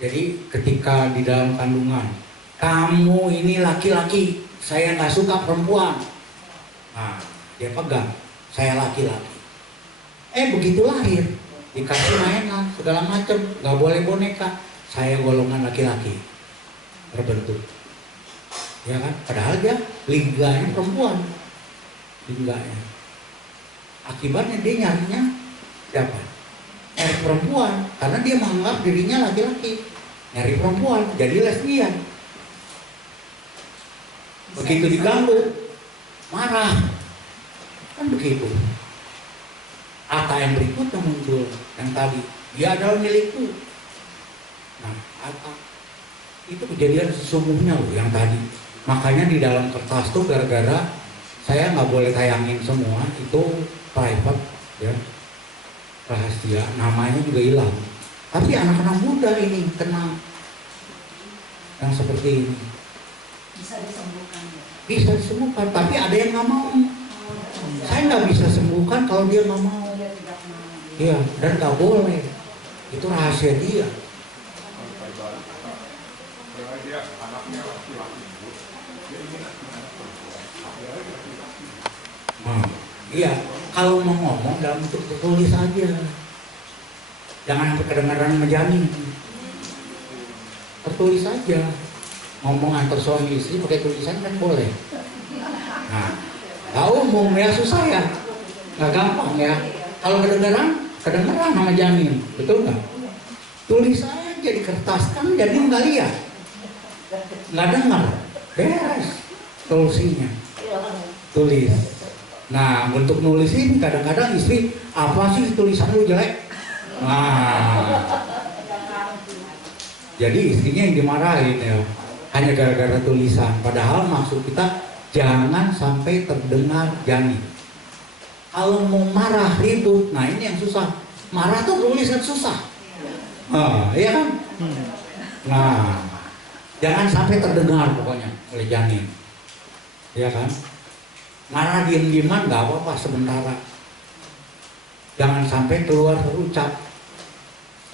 Jadi ketika di dalam kandungan, kamu ini laki-laki, saya nggak suka perempuan. Nah, dia pegang, saya laki-laki. Begitu lahir, dikasih mainan segala macam, nggak boleh boneka. Saya golongan laki-laki terbentuk, ya kan? Padahal dia lingganya perempuan, lingganya. Akibatnya dia nyarinya siapa? Perempuan, karena dia menganggap dirinya laki-laki, nyari perempuan, jadi lesbian. Begitu diganggu, marah, kan begitu. Kata yang berikutnya muncul, yang tadi, dia adalah milikku. Nah, kata Itu kejadian sesungguhnya loh yang tadi. Makanya di dalam kertas tuh gara-gara saya nggak boleh tayangin semua, itu private ya, rahasia, namanya juga hilang. Tapi anak-anak muda ini kena yang seperti ini. Bisa disembuhkan ya? Bisa disembuhkan, tapi ada yang nggak mau. Saya nggak bisa sembuhkan kalau dia nggak mau. Dia tidak mau. Iya, dan nggak boleh. Itu rahasia dia. Nah, iya, kalau mau ngomong dalam bentuk tertulis aja. Jangan sampai kedengaran menjamin. Tertulis aja. Ngomong antar suami istri pakai tulisan kan boleh. Nah, tahu umum ya, susah ya. Nggak gampang ya. Kalau kedengaran sama jamin, betul nggak? Tulis aja di kertas, kan jadi nggak lihat, nggak dengar, beres solusinya. Tulis. Nah, untuk nulis ini kadang-kadang istri, apa sih tulisan lu jelek? Nah, jadi istrinya yang dimarahin ya, hanya gara-gara tulisan. Padahal maksud kita jangan sampai terdengar janin. Kalau mau marah ribut, nah ini yang susah. Marah tuh tulisan susah. Iya kan? Nah, jangan sampai terdengar pokoknya oleh janin. Iya kan? Marah diem-dieman nggak apa-apa sementara. Jangan sampai keluar terucap,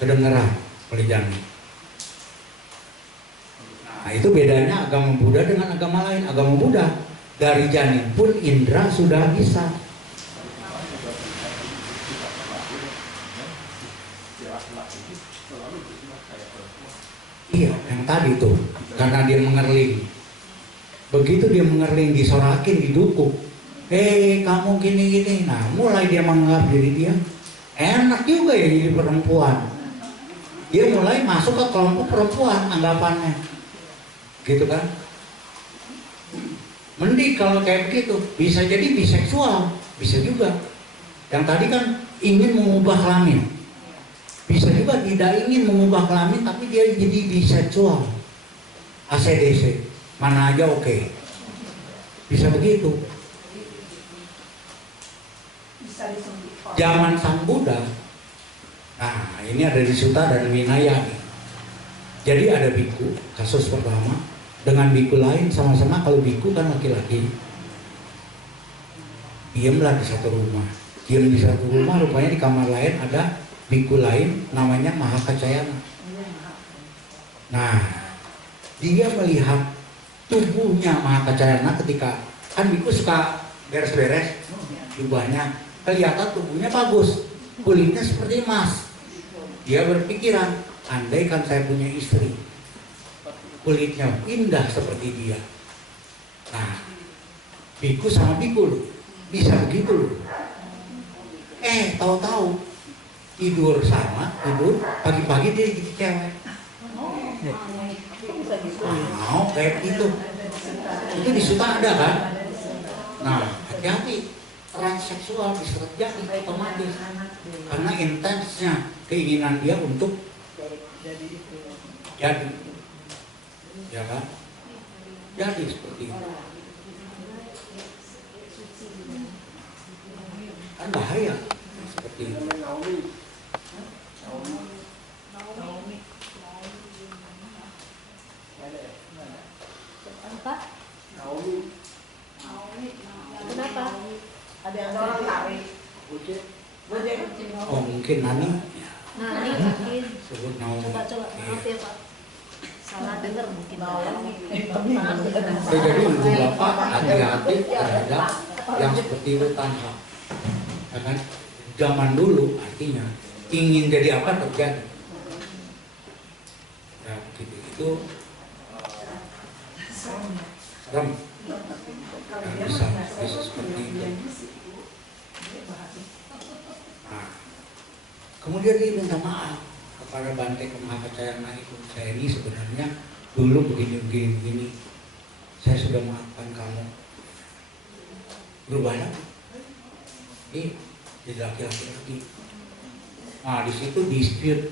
kedengeran oleh janin. Nah, itu bedanya agama Buddha dengan agama lain. Agama Buddha dari janin pun indera sudah bisa. Iya, yang tadi tuh, karena dia mengerling. Begitu dia mengerling, disorakin, didukuk. Kamu gini-gini. Nah, mulai dia menganggap diri dia enak juga ya jadi perempuan. Dia mulai masuk ke kelompok perempuan anggapannya. Gitu kan? Mending kalau kayak begitu, bisa jadi biseksual, bisa juga. Yang tadi kan ingin mengubah kelamin. Bisa juga tidak ingin mengubah kelamin, tapi dia jadi biseksual. ACDC, mana aja oke. Bisa begitu. Bisa disembuhkan. Zaman Sang Buddha, nah ini ada di Sutta dan Vinaya. Jadi ada biku, kasus pertama, dengan biku lain sama-sama. Kalau biku kan laki-laki, diamlah di satu rumah. Diam di satu rumah, rupanya di kamar lain ada biku lain namanya Mahakacayana. Nah, dia melihat tubuhnya Mahakacayana ketika kan biku suka beres-beres jubahnya, kelihatan tubuhnya bagus, kulitnya seperti emas. Dia berpikiran, andai kan saya punya istri, kulitnya indah seperti dia. Nah, biku sama biku bisa begitu loh. Tahu-tahu tidur sama, tidur pagi-pagi dia jadi cewek. Mau kayak gitu. Itu di Sutta ada kan? Nah, hati-hati, transseksual bisa terjadi otomatis karena intensnya keinginan dia untuk jadi, ya kan? Jadi seperti itu. Kan bahaya seperti itu. Apa? Kenapa? Ada yang orang tarik. Oh mungkin Nani Nah, ini mungkin. sebut Naomi. Coba, maaf ya Pak. Salah dengar mungkin. Jadi ibu bapak hati-hati terhadap yang seperti itu tanpa. Ya kan? Zaman dulu artinya ingin jadi apa terjadi. Ya begitu itu serem. Ya, bisa seperti itu. Nah, kemudian dia minta maaf kepada Bante Mahakacayana itu. Saya ini sebenarnya dulu begini. Saya sudah maafkan kamu. Berubah lagi. Jadi laki-laki lagi. Nah di situ dispute.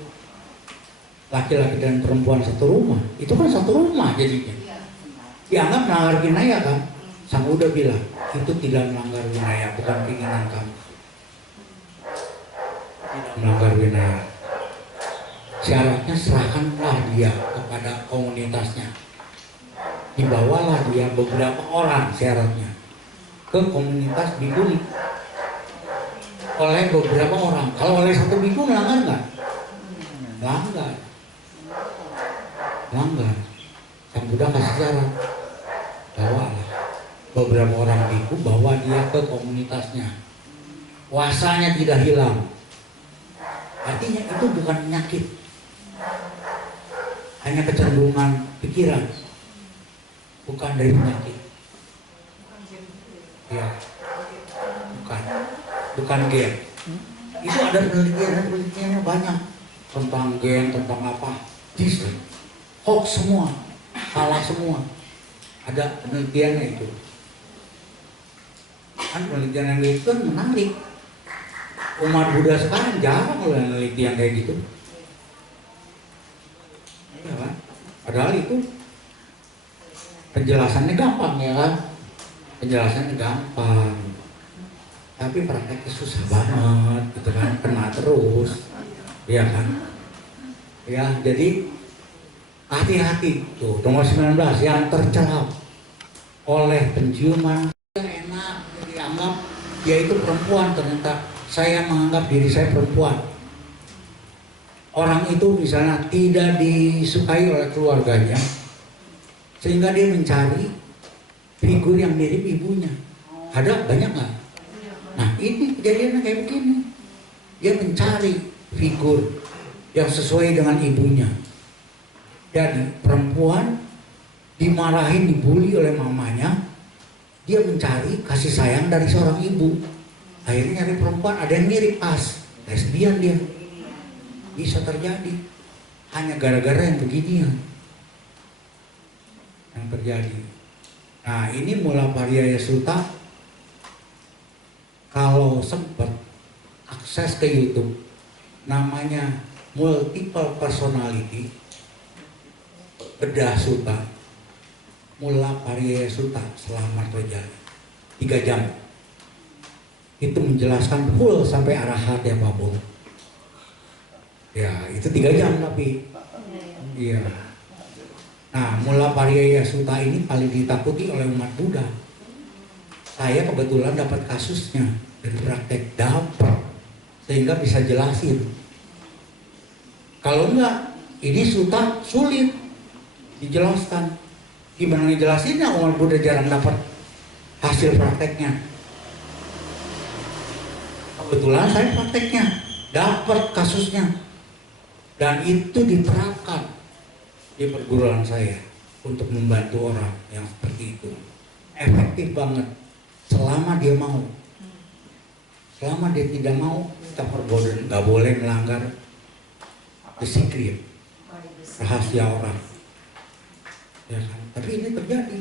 laki-laki dan perempuan satu rumah, itu kan satu rumah jadinya. Dianggap melanggar winaya kan? Sang Buddha bilang, itu tidak melanggar winaya, bukan keinginan kamu. Tidak melanggar winaya. Syaratnya serahkanlah dia kepada komunitasnya. Dibawalah dia beberapa orang syaratnya ke komunitas bikuni oleh beberapa orang. Kalau oleh satu biku melanggar nggak? Melanggar. Sang Buddha kasih syarat, bawalah beberapa orang biku, bawa dia ke komunitasnya. Puasanya tidak hilang. Artinya itu bukan penyakit, hanya kecenderungan pikiran, bukan dari penyakit. Ya, bukan gen. Itu ada penelitiannya banyak tentang gen, tentang apa, hoax semua, salah semua. Ada penelitiannya itu. Kan penelitian yang itu kan menarik. Umat Buddha sekarang jarang loh meneliti yang kayak gitu. Ya kan? Padahal itu penjelasannya gampang ya kan? Penjelasannya gampang. Tapi prakteknya susah banget gitu kan, kena terus. Ya kan? Ya, jadi hati-hati tuh, nomor 19 yang tercelap oleh penciuman enak dianggap dia itu perempuan, ternyata saya menganggap diri saya perempuan. Orang itu misalnya tidak disukai oleh keluarganya, sehingga dia mencari figur yang mirip ibunya. Ada banyak nggak? Nah ini kejadiannya kayak begini. Dia mencari figur yang sesuai dengan ibunya. Jadi perempuan dimarahin, dibully oleh mamanya, dia mencari kasih sayang dari seorang ibu. Akhirnya nyari perempuan, ada yang mirip pas, lesbian dia. Bisa terjadi hanya gara-gara yang beginian yang terjadi. Nah ini Mula Pariyaya Sutta, kalau sempat akses ke YouTube, namanya Multiple Personality Bedah Sutta, Mula Pariyaya Sutta, selamat terjadi 3 jam. Itu menjelaskan full sampai arahat ya Pak Bu. Ya itu 3 jam tapi. Iya. Nah Mula Pariyaya Sutta ini paling ditakuti oleh umat Buddha. Saya kebetulan dapat kasusnya dari praktek, dapat, sehingga bisa jelasin. Kalau enggak, ini sutta sulit dijelaskan. Gimana ngejelasinnya? Umat Buddha jarang dapat hasil prakteknya. Kebetulan saya prakteknya, dapat kasusnya, dan itu diterapkan di perguruan saya untuk membantu orang yang seperti itu. Efektif banget, selama dia mau. Selama dia tidak mau, kita perboden, nggak boleh melanggar secret, rahasia orang. Ya kan? Tapi ini terjadi,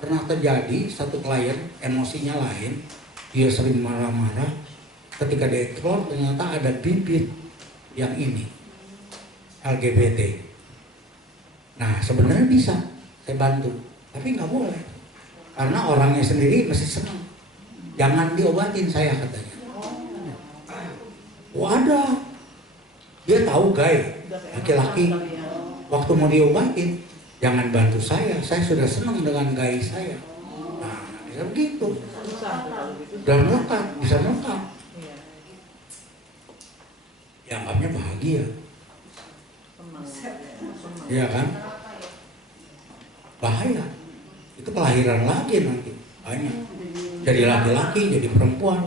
pernah terjadi. Satu klien emosinya lain, dia sering marah-marah. Ketika dia explore, ternyata ada bibit yang ini, LGBT. Nah sebenarnya bisa saya bantu, tapi nggak boleh, karena orangnya sendiri masih senang. Jangan diobatin saya katanya. Oh ada, dia tahu gay, laki-laki. Waktu mau diobatin, jangan bantu saya sudah senang dengan gay saya. Nah bisa begitu, dan melekat, bisa melekat. Dianggapnya bahagia, iya kan? Bahaya. Itu kelahiran lagi nanti banyak. Jadi laki-laki, jadi perempuan.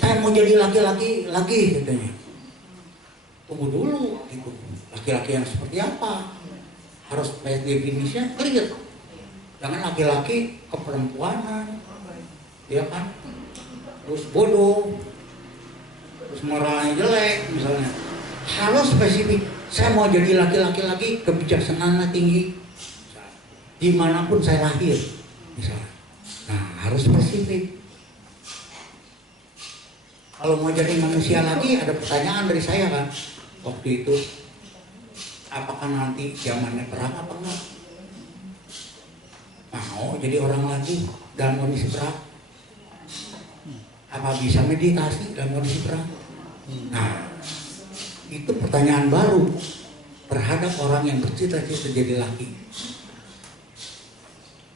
Saya mau jadi laki-laki lagi katanya. Tunggu dulu, gitu. Laki-laki yang seperti apa? Harus definisinya clear. Jangan laki-laki keperempuanan, ya kan? Terus bodoh, terus moralnya jelek misalnya. Harus spesifik. Saya mau jadi laki-laki lagi, kebijaksanaan tinggi, dimanapun saya lahir misalnya. Nah harus spesifik. Kalau mau jadi manusia lagi, ada pertanyaan dari saya kan waktu itu, apakah nanti zamannya perang apa enggak? Mau jadi orang lagi dalam kondisi perang? Apa bisa meditasi dalam kondisi perang? Nah, itu pertanyaan baru terhadap orang yang bercita-cita jadi laki.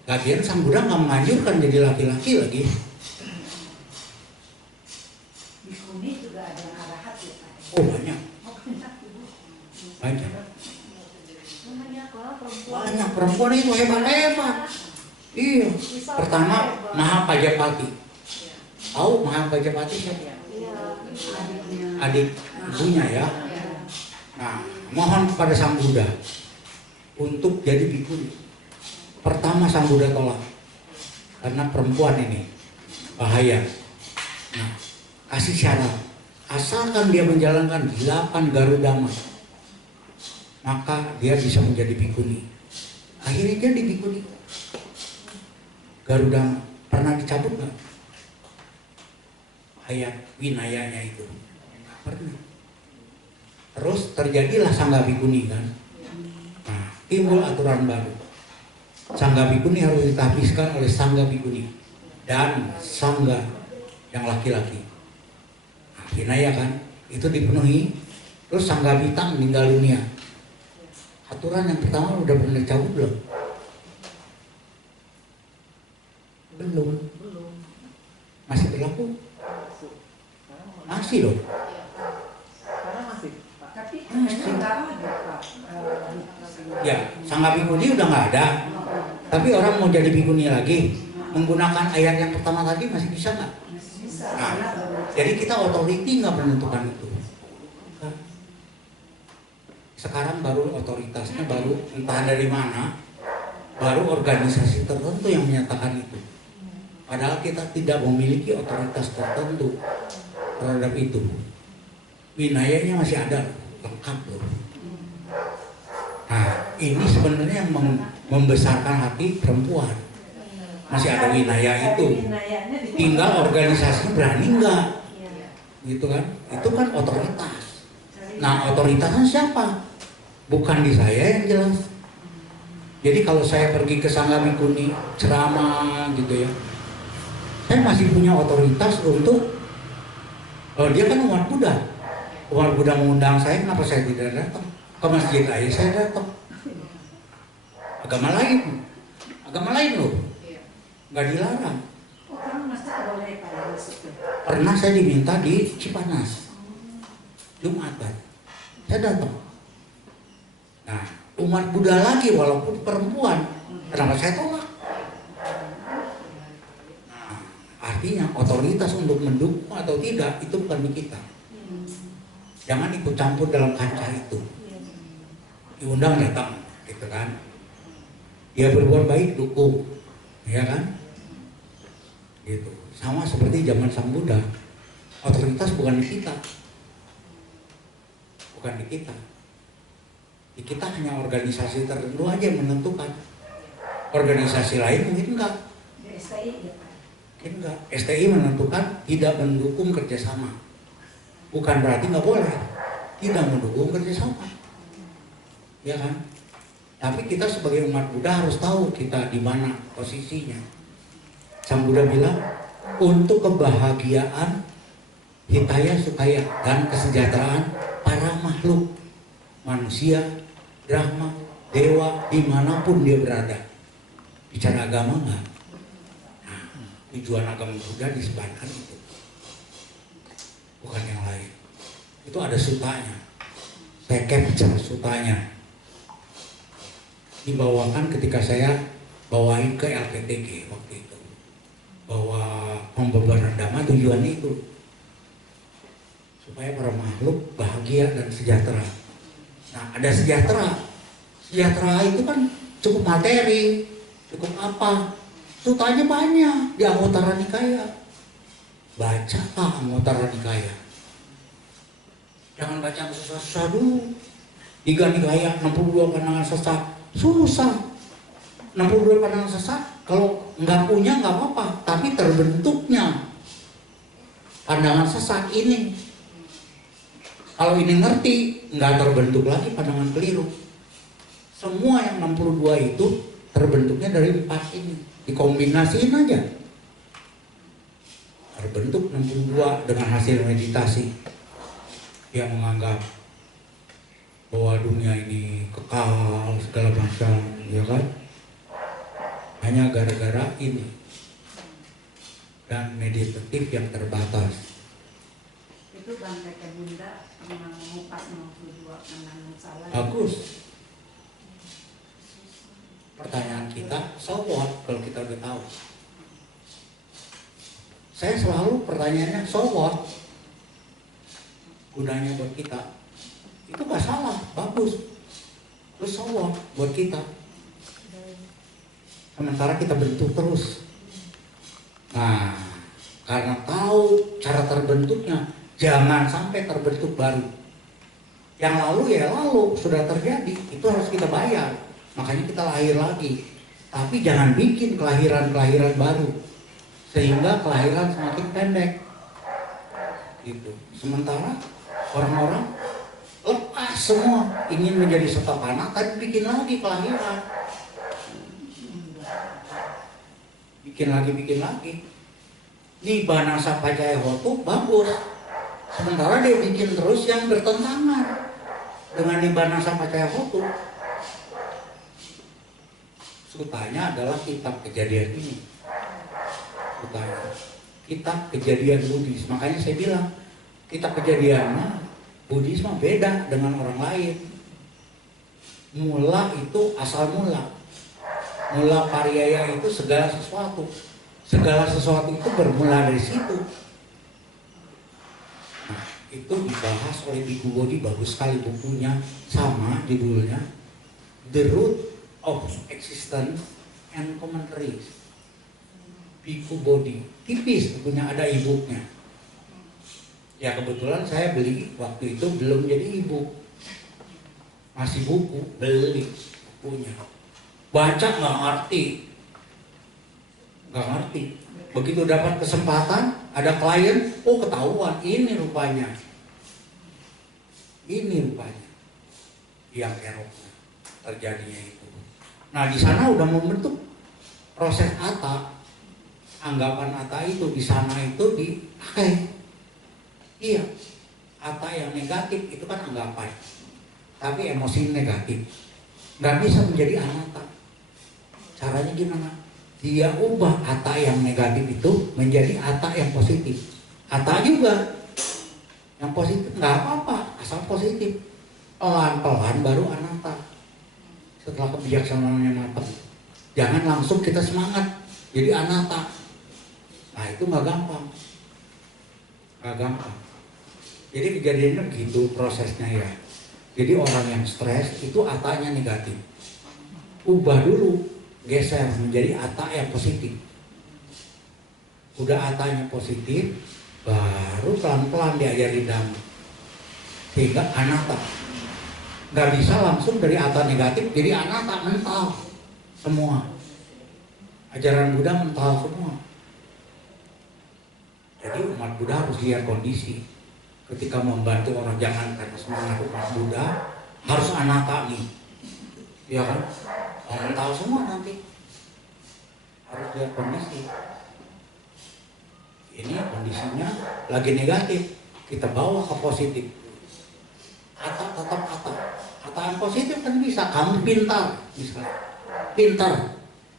Lagian Sang Buddha nggak menganjurkan jadi laki-laki lagi. Bikuni juga ada yang arahat ya Pak? Oh banyak, banyak. Banyak perempuan itu hebat-hebat. Iya. Pertama Mahapajapati. Tahu Mahapajapati siapa? Adik ibunya ya. Nah, mohon kepada Sang Buddha untuk jadi bikuni. Pertama Sang Buddha tolak karena perempuan ini bahaya. Nah, kasih syarat asalkan dia menjalankan 8 Garudama, maka dia bisa menjadi bikuni. Akhirnya dia di bikuni. Garudama pernah dicabut nggak? Ayat winayanya itu nggak pernah. Terus terjadilah Sangga Bikuni kan. Nah, timbul aturan baru. Sangga Bikuni harus ditahbiskan oleh Sangga Bikuni dan Sangga yang laki-laki. Nah, winaya kan itu dipenuhi. Terus Sangga Bintang meninggal dunia. Aturan yang pertama udah pernah dicabut belum? Belum. Masih berlaku? Masih loh. Tapi nggak ada Pak. Ya, Sangga Bikuni udah nggak ada. Tapi orang mau jadi bikuni lagi, menggunakan ayat yang pertama tadi masih bisa nggak? Masih bisa. Nah, jadi kita otoriti nggak menentukan itu. Sekarang baru otoritasnya baru entah dari mana, baru organisasi tertentu yang menyatakan itu. Padahal kita tidak memiliki otoritas tertentu terhadap itu. Winayanya masih ada, lengkap loh. Nah, ini sebenarnya yang membesarkan hati perempuan. Masih ada winaya itu. Tinggal organisasi berani nggak, gitu kan? Itu kan otoritas. Nah, otoritasnya siapa? Bukan di saya yang jelas. Jadi kalau saya pergi ke Sangga Bikuni ceramah gitu ya, saya masih punya otoritas untuk dia kan umat Buddha. Umat Buddha mengundang saya, kenapa saya tidak datang? Ke masjid aja saya datang. Agama lain loh, nggak dilarang. Oh, kamu masih boleh Pak masuk. Pernah saya diminta di Cipanas Jumatan, saya datang. Nah, umat Buddha lagi walaupun perempuan, kenapa saya tolak? Nah, artinya otoritas untuk mendukung atau tidak itu bukan di kita. Jangan ikut campur dalam kancah itu. Diundang datang, gitu kan? Dia berbuat baik dukung, ya kan? Gitu. Sama seperti zaman Sang Buddha, otoritas bukan di kita, bukan di kita. Di kita hanya organisasi tertentu aja yang menentukan. Organisasi lain mungkin enggak. STI ya Pak. Mungkin enggak. STI menentukan tidak mendukung kerjasama. Bukan berarti nggak boleh tidak mendukung kerjasama, ya kan? Tapi kita sebagai umat Buddha harus tahu kita di mana posisinya. Sang Buddha bilang untuk kebahagiaan, hitaya sukaya dan kesejahteraan para makhluk, manusia, Brahma, dewa, dimanapun dia berada. Bicara agama nggak? Nah, tujuan agama Buddha disebarkan itu, bukan yang lain. Itu ada sutanya. Saya capture sutanya. Dibawakan ketika saya bawain ke LPTG waktu itu. Bahwa pembebaran dhamma tujuannya itu supaya para makhluk bahagia dan sejahtera. Nah, ada sejahtera. Sejahtera itu kan cukup materi, cukup apa? Sutanya banyak di Anguttara Nikaya. Bacalah Anguttara Nikaya. Jangan baca yang susah-susah dulu. 3 Nikaya 62 pandangan sesat. Susah. 62 pandangan sesat kalau nggak punya nggak apa-apa, tapi terbentuknya pandangan sesat ini. Kalau ini ngerti, nggak terbentuk lagi pandangan keliru. Semua yang 62 itu terbentuknya dari 4 ini. Dikombinasiin aja. Terbentuk 62 dengan hasil meditasi. Yang menganggap bahwa dunia ini kekal segala macam, ya kan? Hanya gara-gara ini. Dan meditatif yang terbatas. Itu Bante Bunda memang mengupas 62 pandangan salah. Bagus. Pertanyaan kita, so what kalau kita udah tahu? Saya selalu pertanyaannya, so what? Gunanya buat kita. Itu gak salah, bagus. Terus so what buat kita? Sementara kita bentuk terus. Nah, karena tahu cara terbentuknya, jangan sampai terbentuk baru. Yang lalu ya lalu, sudah terjadi, itu harus kita bayar. Makanya kita lahir lagi. Tapi jangan bikin kelahiran-kelahiran baru. Sehingga kelahiran semakin pendek. Gitu. Sementara orang-orang lepas semua, ingin menjadi sotapana, tapi bikin lagi kelahiran. Bikin lagi. Nibbana Sappajaya Hotu bagus. Sementara dia bikin terus yang bertentangan dengan Nibbana Sappajaya Hotu. Sutanya adalah kitab kejadian ini. Sutanya kitab kejadian Buddhis. Makanya saya bilang kitab kejadiannya Buddhis mah beda dengan orang lain. Mula itu asal mula. Mula pariyaya itu segala sesuatu. Segala sesuatu itu bermula dari situ. Nah, itu dibahas oleh Bhikkhu Bodhi, bagus sekali bukunya, sama judulnya The Root of Existence and Commentaries. Bhikkhu Bodhi, tipis bukunya, ada e-booknya. Ya kebetulan saya beli waktu itu belum jadi e-book, masih buku, beli bukunya. Baca nggak ngerti. Begitu dapat kesempatan, ada klien, oh ketahuan, ini rupanya yang errornya terjadinya itu. Nah di sana udah membentuk proses ata, anggapan ata itu di sana itu dipakai. Iya, ata yang negatif itu kan anggapan, tapi emosi negatif nggak bisa menjadi anatta. Caranya gimana? Dia ubah ata yang negatif itu menjadi ata yang positif. Ata juga yang positif nggak apa-apa, asal positif. Pelan-pelan baru anatta. Setelah kebijaksanaannya matang, jangan langsung kita semangat jadi anatta. Nah itu nggak gampang. Jadi kejadiannya begitu prosesnya ya. Jadi orang yang stres itu atanya negatif. Ubah dulu, geser menjadi ata yang positif. Udah atanya positif, baru pelan-pelan diajari dhamma. Sehingga anatta. Gak bisa langsung dari ata negatif jadi anatta, mental semua. Ajaran Buddha mental semua. Jadi umat Buddha harus lihat kondisi. Ketika membantu orang, jangan karena semangat umat Buddha harus anatta nih. Ya kan? Mental semua nanti. Harus lihat kondisi. Ini kondisinya lagi negatif, kita bawa ke positif. Ata tetap ata. Ata yang positif kan bisa. Kamu pintar, misalnya. Pintar.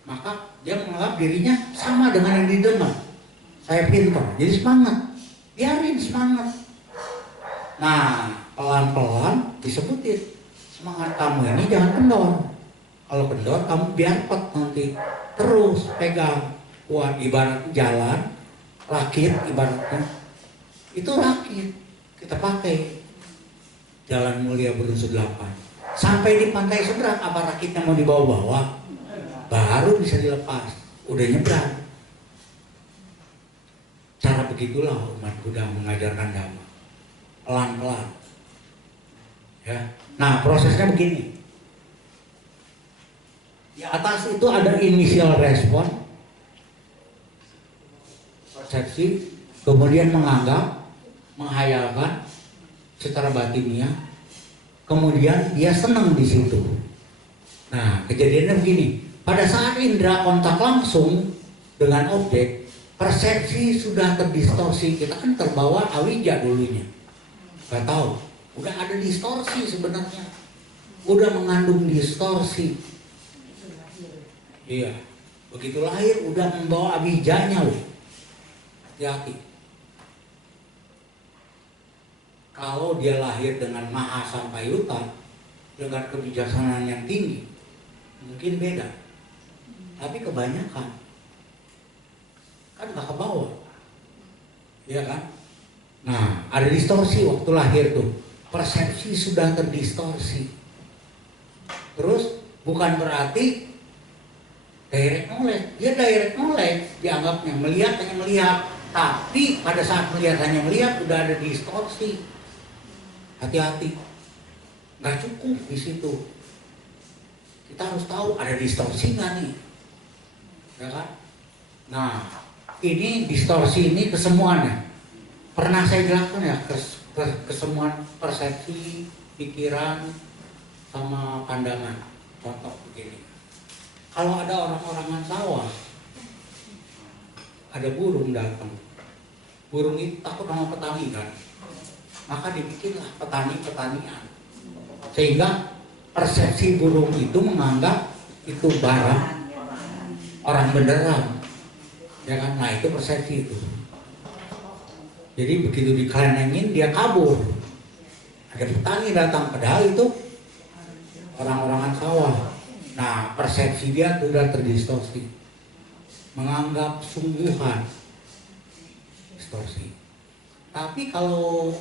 Maka dia menganggap dirinya sama dengan yang didengar. Saya pintar, jadi semangat. Biarin semangat. Nah, pelan-pelan disebutin. Semangat kamu ini jangan kendor. Kalau kendor kamu biarpet nanti. Terus pegang. Kuat, ibarat jalan. Rakit ibaratnya. Itu rakit. Kita pakai. Jalan Mulia berunsur 8. Sampai di pantai seberang, apa rakitnya mau dibawa-bawa? Baru bisa dilepas. Udah nyebrang. Cara begitulah umat Buddha mengajarkan dhamma. Pelan-pelan. Ya. Nah, prosesnya begini. Di atas itu ada initial respon, persepsi, kemudian menganggap, menghayalkan secara batiniah, kemudian dia senang di situ. Nah, kejadiannya begini. Pada saat indera kontak langsung dengan objek, persepsi sudah terdistorsi. Kita kan terbawa awija dulunya. Gak tahu. Udah ada distorsi sebenarnya. Udah mengandung distorsi. Iya. Begitu lahir udah membawa awijanya loh. Hati-hati. Kalau dia lahir dengan maha sampayuta, dengan kebijaksanaan yang tinggi, mungkin beda. Tapi kebanyakan kan gak ke bawah, iya kan? Nah, ada distorsi waktu lahir tuh. Persepsi sudah terdistorsi. Terus bukan berarti direct knowledge. Dia direct knowledge dianggapnya, melihat hanya melihat. Tapi pada saat melihat hanya melihat udah ada distorsi. Hati-hati. Gak cukup di situ. Kita harus tahu ada distorsi nggak nih, ya kan? Nah, ini distorsi ini kesemuanya. Pernah saya jelaskan ya, kesemuan persepsi, pikiran, sama pandangan. Contoh begini. Kalau ada orang-orangan sawah, ada burung datang. Burung itu takut sama petani kan, maka dibikinlah petani-petanian. Sehingga persepsi burung itu menganggap itu barang orang beneran, ya kan? Nah itu persepsi itu. Jadi begitu dikelenengin dia kabur. Ada petani datang, padahal itu orang-orangan sawah. Nah persepsi dia sudah terdistorsi, menganggap sungguhan, distorsi. Tapi kalau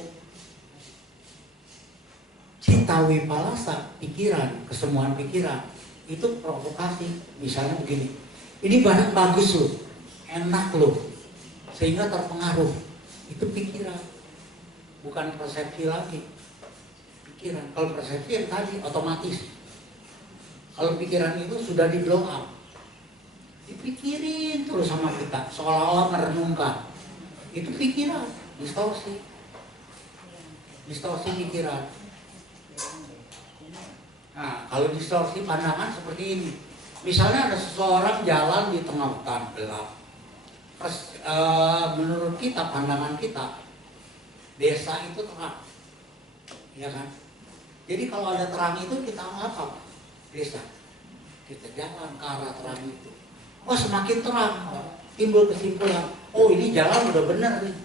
cita wipalasa, pikiran, kesemuan pikiran, itu provokasi. Misalnya begini, ini barang bagus loh, enak loh, sehingga terpengaruh. Itu pikiran, bukan persepsi lagi. Pikiran, kalau persepsi yang tadi otomatis. Kalau pikiran itu sudah di blow up, dipikirin terus sama kita, seolah-olah merenungkan. Itu pikiran, distorsi. Distorsi pikiran. Nah, kalau distorsi pandangan seperti ini. Misalnya ada seseorang jalan di tengah hutan gelap. Menurut kita, pandangan kita, desa itu terang, ya kan? Jadi kalau ada terang itu kita anggap apa? Desa. Kita jalan ke arah terang itu. Oh semakin terang, timbul kesimpulan, oh ini jalan udah benar nih.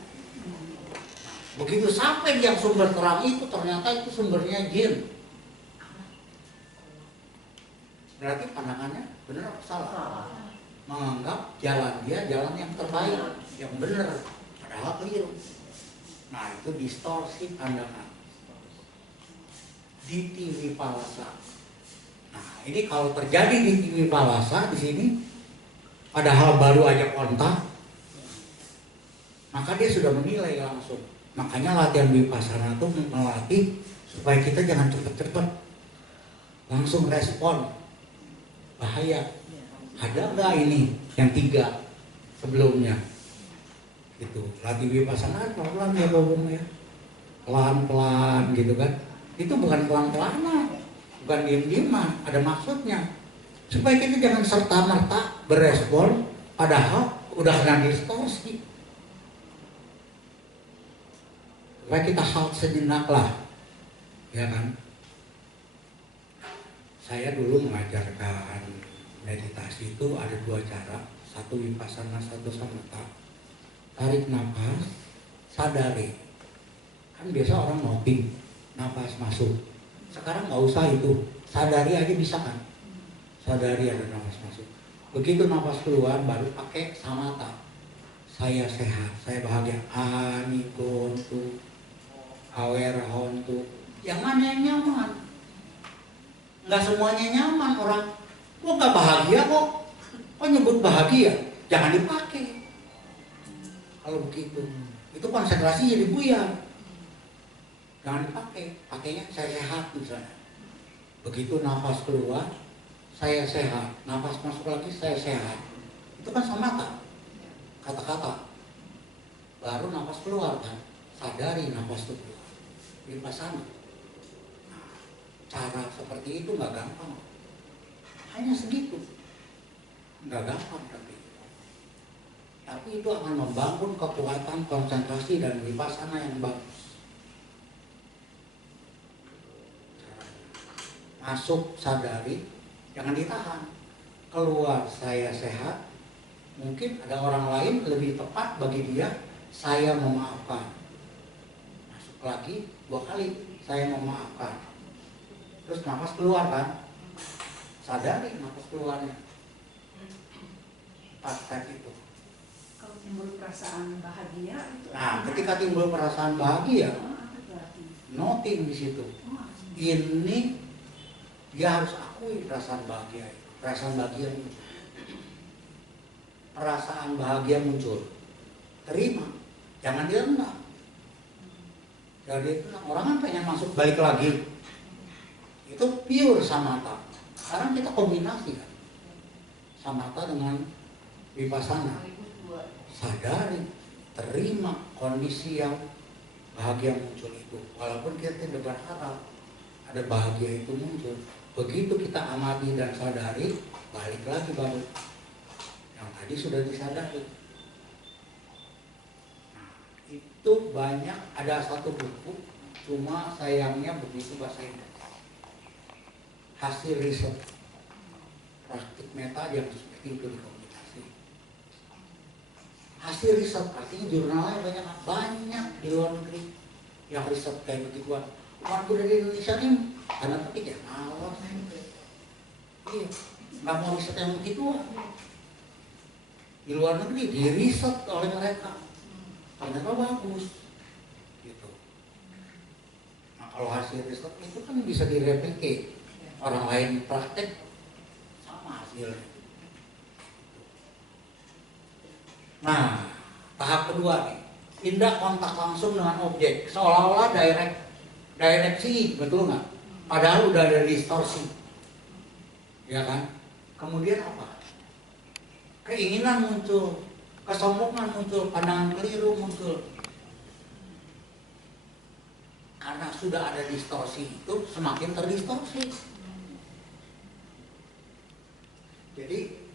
Begitu sampai yang sumber terang itu ternyata itu sumbernya jin. Berarti pandangannya benar atau salah? Menganggap jalan dia jalan yang terbaik, yang benar, padahal keliru. Nah itu distorsi pandangan. Diti wipalasa. Nah ini kalau terjadi diti wipalasa di sini, padahal baru aja kontak, maka dia sudah menilai langsung. Makanya latihan vipassana itu melatih supaya kita jangan cepet-cepet langsung respon. Bahaya. Ada nggak ini yang 3 sebelumnya? Gitu. Latih vipassana pelan-pelan ya ngomongnya, pelan-pelan gitu kan? Itu bukan pelan-pelanan, bukan diem-dieman, ada maksudnya. Supaya kita jangan serta-merta berespon, padahal udah kena distorsi. Supaya kita halt sejenak lah, ya kan? Saya dulu mengajarkan meditasi itu ada 2 cara, satu vipassana, satu samatha. Tarik nafas, sadari. Kan biasa orang noting, nafas masuk. Sekarang nggak usah itu, sadari aja bisa kan? Sadari ada nafas masuk. Begitu nafas keluar baru pakai samatha. Saya sehat, saya bahagia. Anikontu, aware hontu. Yang mana yang nyaman? Nggak semuanya nyaman orang. Kok nggak bahagia kok? Kok nyebut bahagia? Jangan dipakai. Kalau begitu, itu konsentrasi jadi buyar. Jangan dipakai. Pakainya saya sehat misalnya. Begitu nafas keluar, saya sehat. Nafas masuk lagi, saya sehat. Itu kan samatha. Kata-kata. Baru nafas keluar kan. Sadari nafas itu keluar. Vipassana. Cara seperti itu nggak gampang. Hanya segitu. Nggak gampang tapi itu akan membangun kekuatan konsentrasi dan vipassana yang bagus. Masuk sadari, jangan ditahan. Keluar saya sehat, mungkin ada orang lain lebih tepat bagi dia, saya memaafkan. Masuk lagi 2 kali, saya memaafkan. Terus nafas keluar kan, sadari nafas keluarnya. Praktek itu. Kalau timbul perasaan bahagia itu. Nah, ketika timbul perasaan bahagia, apa berarti? noting di situ. Ini dia harus akui perasaan bahagia itu. Perasaan bahagia muncul. Perasaan bahagia muncul. Terima, jangan direndah. Jadi orang kan pengen masuk balik lagi. Itu pure samatha. Sekarang kita kombinasi kan. Samatha dengan vipassana. Sadari, terima kondisi yang bahagia muncul itu. Walaupun kita tidak berharap ada bahagia itu muncul. Begitu kita amati dan sadari, balik lagi baru yang tadi sudah disadari. Nah, itu banyak, ada satu buku, cuma sayangnya begitu bahasa Inggris. Hasil riset praktik meta yang seperti itu dikomunikasi. Hasil riset artinya jurnalnya banyak di luar negeri yang riset kayak begituan. Orang udah di Indonesia ini karena petik ya awal iya nggak mau riset yang begituan. Di luar negeri di riset oleh mereka ternyata bagus gitu. Nah kalau hasil riset itu kan bisa direplikasi, orang lain praktek sama hasilnya. Nah, tahap kedua nih, tindak kontak langsung dengan objek, seolah-olah direksi, betul nggak? Padahal udah ada distorsi, ya kan? Kemudian apa? Keinginan muncul, kesombongan muncul, pandangan keliru muncul. Karena sudah ada distorsi itu, semakin terdistorsi. Jadi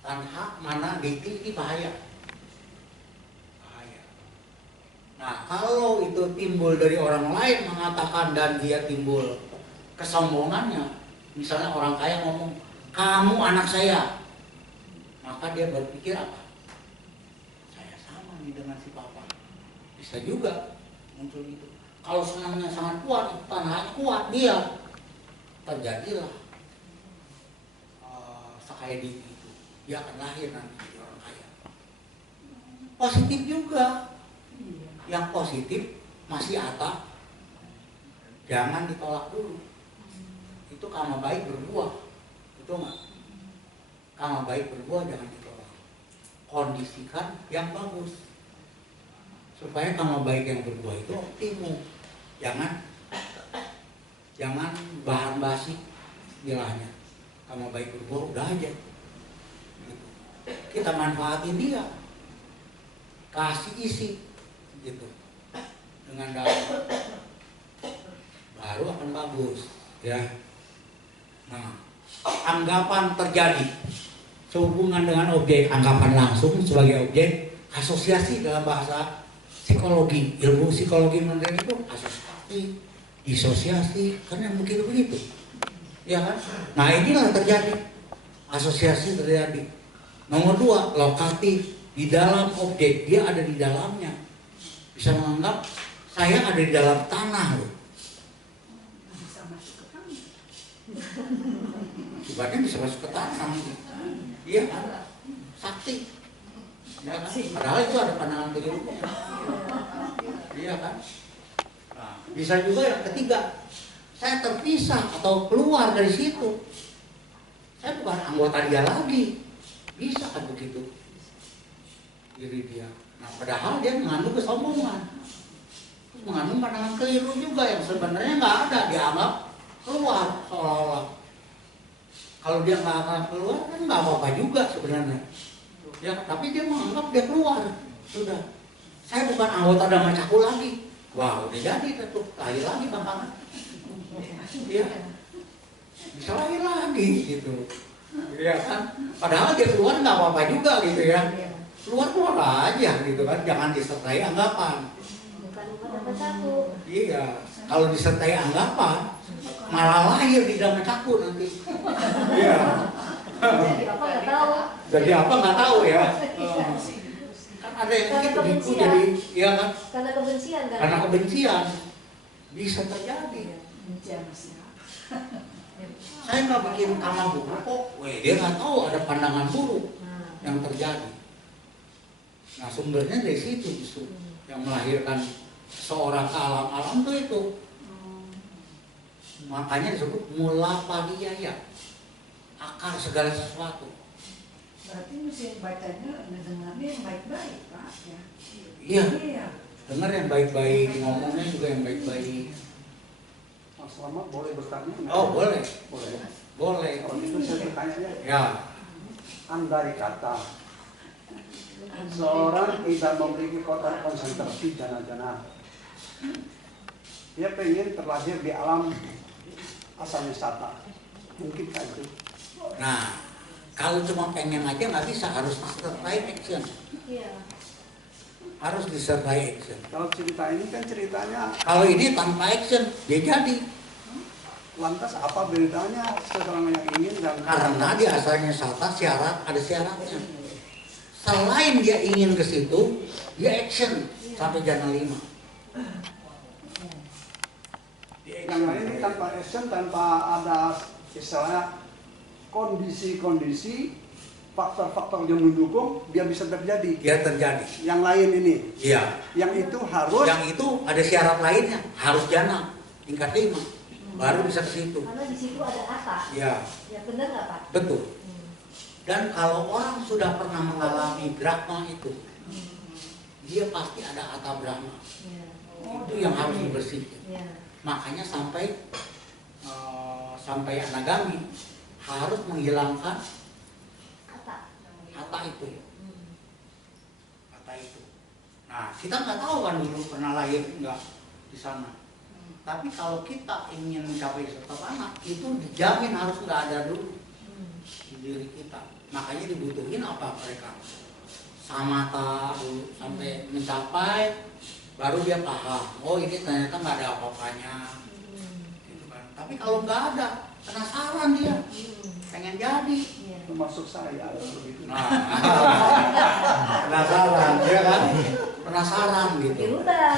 tanha mana diti ini bahaya. Nah kalau itu timbul dari orang lain mengatakan dan dia timbul kesombongannya, misalnya orang kaya ngomong kamu anak saya, maka dia berpikir apa? Saya sama nih dengan si papa. Bisa juga muncul itu. Kalau senangnya sangat kuat, tanahnya kuat dia, terjadilah sekaya diri itu. Dia akan lahir nanti jadi orang kaya. Positif juga. Yang positif masih ada, jangan ditolak dulu. Itu karma baik berbuah, betul nggak? Karma baik berbuah jangan ditolak. Kondisikan yang bagus supaya karma baik yang berbuah itu optimum. Jangan bahan basi istilahnya. Karma baik berbuah udah aja. Kita manfaatin dia, kasih isi. Gitu. Dengan dalam baru akan bagus ya. Nah, anggapan terjadi sehubungan dengan objek, anggapan langsung sebagai objek, asosiasi dalam bahasa psikologi, ilmu psikologi modern itu asosiasi, disosiasi, karena begitu ya kan. Nah inilah terjadi asosiasi terjadi. Nomor 2, lokatif, di dalam objek, dia ada di dalamnya. Bisa menganggap saya ada di dalam tanah loh. Bisa masuk ke tanah. Ibaratnya bisa masuk ke tanah. Iya kan? Sakti. Ya kan? Padahal itu ada pandangan kelirunya. Iya kan? Nah, bisa juga yang ketiga, saya terpisah atau keluar dari situ. Saya bukan anggota dia lagi. Bisa kan begitu? Diri dia. Nah, padahal dia mengandung kesombongan, mengandung pandangan keliru juga yang sebenarnya nggak ada, dianggap keluar seolah-olah. Kalau dia nggak akan keluar kan nggak apa-apa juga sebenarnya. Ya, tapi dia menganggap dia keluar. Sudah, saya bukan anggota Dhamma Caku lagi. Wah, udah jadi tuh, lahir lagi bangkangan. Iya. disalahin lagi gitu. Ya kan, padahal dia keluar nggak apa-apa juga gitu ya. Iya. Keluar aja gitu kan, jangan disertai anggapan. Bukan dapat satu. Iya, kalau disertai anggapan malah lahir di dalam cakur nanti. Iya. Jadi apa nggak tahu. Jadi apa nggak tahu ya. Kan ada yang Karena begitu kebencian. jadi, ya kan? Karena kebencian kan. Karena kebencian bisa terjadi. Bencian masih. Saya nggak bikin kamar buruk kok. Dia nggak tahu ada pandangan buruk Nah. yang terjadi. Nah sumbernya dari situ justru yang melahirkan seorang ke alam-alam tuh itu. Makanya disebut mula padiyaya, akar segala sesuatu. Berarti mesti bacanya, mendengarnya yang baik-baik, Pak. Ya. Iya, Iya. dengar yang baik-baik, ngomongnya juga yang baik-baik. Mas Selamat boleh bertanya? nggak? Oh boleh, Boleh. boleh. Kalau itu saya bertanya ya. Ya, Andai kata seorang tidak memiliki kota konsentrasi jana-jana, dia pengen terlahir di alam asal wisata, mungkinkah itu? nah kalau cuma pengen aja nggak bisa, harus disertai action, Iya. harus disertai action. Kalau cerita ini kan ceritanya, Kalau ini tanpa action, dia jadi. lantas apa bedanya seseorang yang ingin dan Karena di asalnya wisata syarat, ada syaratnya. Selain dia ingin ke situ, dia action sampai jana 5. yang lain ini tanpa action, tanpa ada istilahnya kondisi-kondisi, faktor-faktor yang mendukung, dia bisa terjadi. Dia terjadi. Yang lain ini, Iya. yang itu harus Yang itu ada syarat lainnya, harus jana tingkat 5, baru bisa ke situ. Karena di situ ada ata. Iya, Ya benar nggak Pak? betul. Dan kalau orang sudah pernah mengalami Brahma itu, dia pasti ada Ata Brahma. Iya. Itu yang harus dibersihkan. Iya. Makanya sampai Anagami harus menghilangkan Ata. Ata itu. Ata itu. Nah, kita nggak tahu kan dulu pernah lahir nggak di sana. Tapi kalau kita ingin mencapai Sotabana, itu dijamin harus nggak ada dulu di diri kita. Makanya dibutuhin apa mereka? Samata dulu sampai mencapai, baru dia paham. Oh ini ternyata nggak ada apa-apanya. Gitu kan. Tapi kalau nggak ada, penasaran dia, pengen jadi. Iya. termasuk saya begitu. Nah, penasaran, ya kan? Penasaran gitu. Dirubah.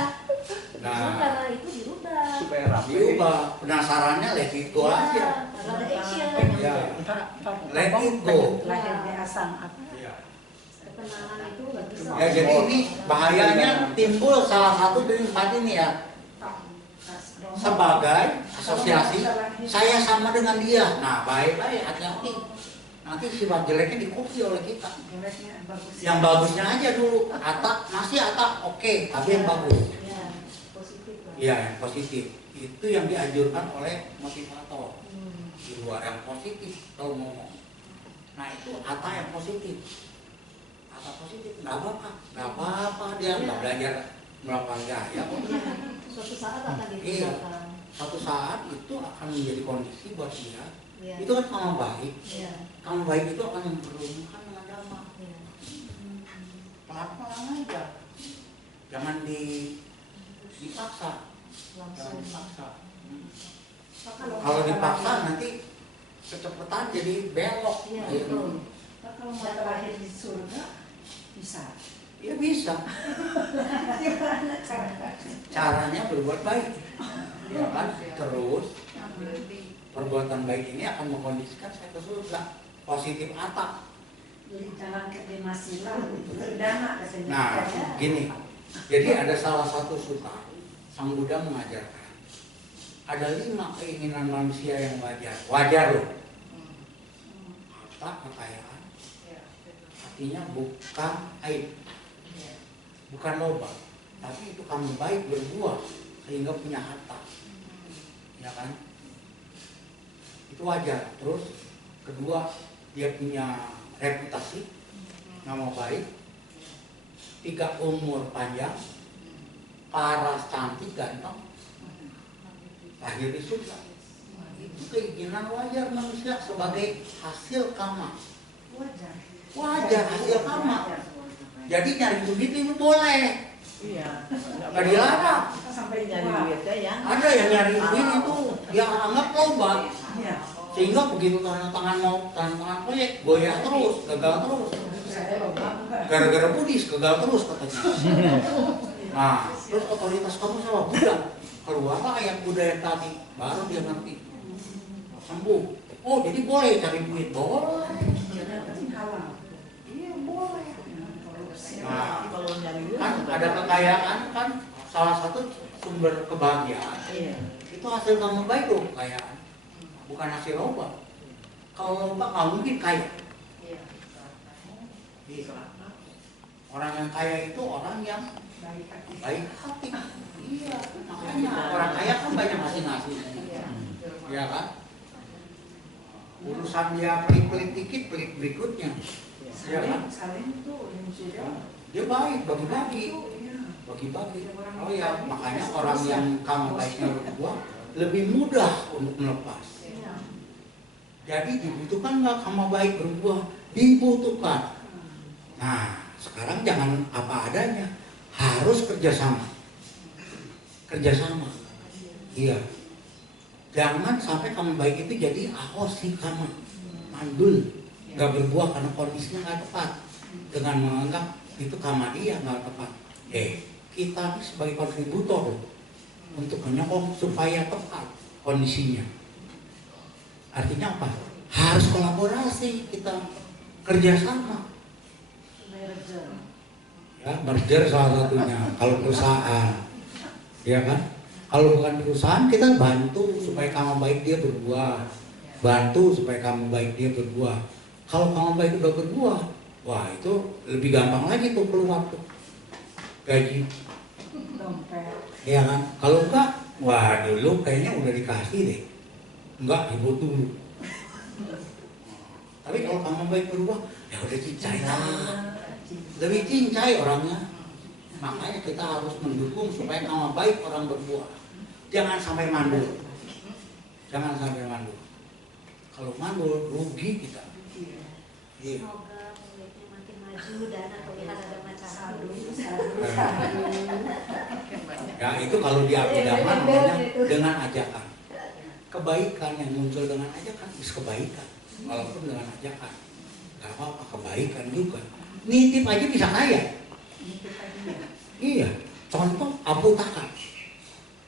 Nah, Karena itu dirubah. Supaya rapi. diubah penasarannya let it go aja. Karena ada action. Ya, let it go. Lahir di asam apa? Ya. Ketenangan itu nggak bisa. Ya, jadi ini bahayanya timbul salah satu dari 4 ini ya. Sebagai asosiasi, saya sama dengan dia. Nah, baik-baik, hati-hati. Nanti sifat jeleknya dikopi oleh kita. Jeleknya bagus. Yang bagusnya aja dulu. Atak, masih atak, oke, tapi yang bagus. Ya, positif lah. Iya, yang positif. Itu yang dianjurkan oleh motivator. Hmm. Di luar yang positif, kalau ngomong. Nah, itu atak yang positif. Atak positif, nggak apa-apa, dia nggak belajar melakukan gaya. Suatu saat akan Iya. digunakan. Suatu saat itu akan menjadi kondisi buat dia. Iya. Itu kan kamu baik. Iya. Kamu baik itu akan memperlukan dengan dhamma. Iya. Pelan-pelan aja. Jangan dipaksa. Jangan Langsung. dipaksa. Kalau dipaksa nanti kecepatan jadi belok. Iya, Ayo. betul. Kalau mau terlahir di surga bisa. Ya bisa. Gimana caranya? Caranya berbuat baik. Ya kan? Terus perbuatan baik ini akan mengkondisikan saya ke surga. Positif atak. Jadi jangan ke Demasila, berdana katanya. Nah, Ya. gini. Jadi ada salah satu sutta Sang Buddha mengajarkan ada 5 keinginan manusia yang wajar. Wajar loh. Harta, kekayaan. Artinya bukan aib, bukan loba, tapi itu kamu baik berbuah sehingga punya harta, ya kan? Itu wajar. Terus kedua, dia punya reputasi, nama baik. 3, umur panjang, paras cantik, ganteng, lahir di surga. itu keinginan wajar manusia sebagai hasil karma. Wajar. Wajar hasil karma. Jadi nyari duit itu boleh. Iya. Nggak dilarang. Sampai Nyari tua. duitnya ya. Ada yang nyari duit itu dia anggap loba. Iya. Sehingga begitu tanda tangan proyek goyah terus, gagal terus. Saya loba. Gara-gara Buddhis gagal terus katanya. Nah, terus otoritas kamu sama Buddha. Keluar ayat Buddha yang tadi, baru dia ngerti. Sembuh. Oh, jadi boleh cari duit, boleh. Halal. Iya, boleh. Korupsi. Nah, Kalau nyari duit. kan ada kekayaan kan salah satu sumber kebahagiaan. Iya. Itu hasil kamu baik tuh kekayaan, bukan hasil loba. Kalau loba nggak mungkin kaya. Iya. Orang yang kaya itu orang yang Baik hati. baik hati. Iya, makanya orang kaya kan banyak ngasih-ngasih. Iya kan? Urusan dia pelit-pelit dikit, pelit berikutnya. Iya kan? Saling tuh yang sudah. Dia baik, bagi-bagi. Iya. Bagi-bagi. Oh ya, makanya orang yang kamu baiknya berdua lebih mudah untuk melepas. Jadi dibutuhkan nggak kamu baik berbuah? Dibutuhkan. Nah, sekarang jangan apa adanya, harus kerjasama. Kerjasama. Iya. Jangan sampai kamu baik itu jadi ahosi kamu, mandul, nggak berbuah karena kondisinya nggak tepat. Dengan menganggap itu kamu dia nggak tepat. Kita sebagai kontributor untuk menyokong supaya tepat kondisinya. Artinya apa? Harus kolaborasi kita, kerjasama. Ya, merger salah satunya. Kalau perusahaan, ya kan? Kalau bukan perusahaan kita bantu supaya kamu baik dia berbuah, bantu supaya kamu baik dia berbuah. Kalau kamu baik udah berbuah, wah itu lebih gampang lagi tuh keluar tuh gaji. Dompet. Ya kan? Kalau enggak, wah dulu kayaknya udah dikasih deh. Enggak, ribut dulu. Tapi kalau kamu baik berubah, ya udah cincai lah. Lebih cincai orangnya. Makanya kita harus mendukung supaya kamu baik orang berbuah. Jangan sampai mandul. Jangan sampai mandul. Kalau mandul, rugi kita. Iya. Semoga proyeknya makin maju dan terlihat ada masalah. Ya itu kalau di Abhidhamma namanya dengan ajakan. Kebaikan yang muncul dengan ajakan is kebaikan. Walaupun dengan ajakan, gak apa-apa, kebaikan juga. Nitip aja bisa kaya. Iya, contoh Abu Taka.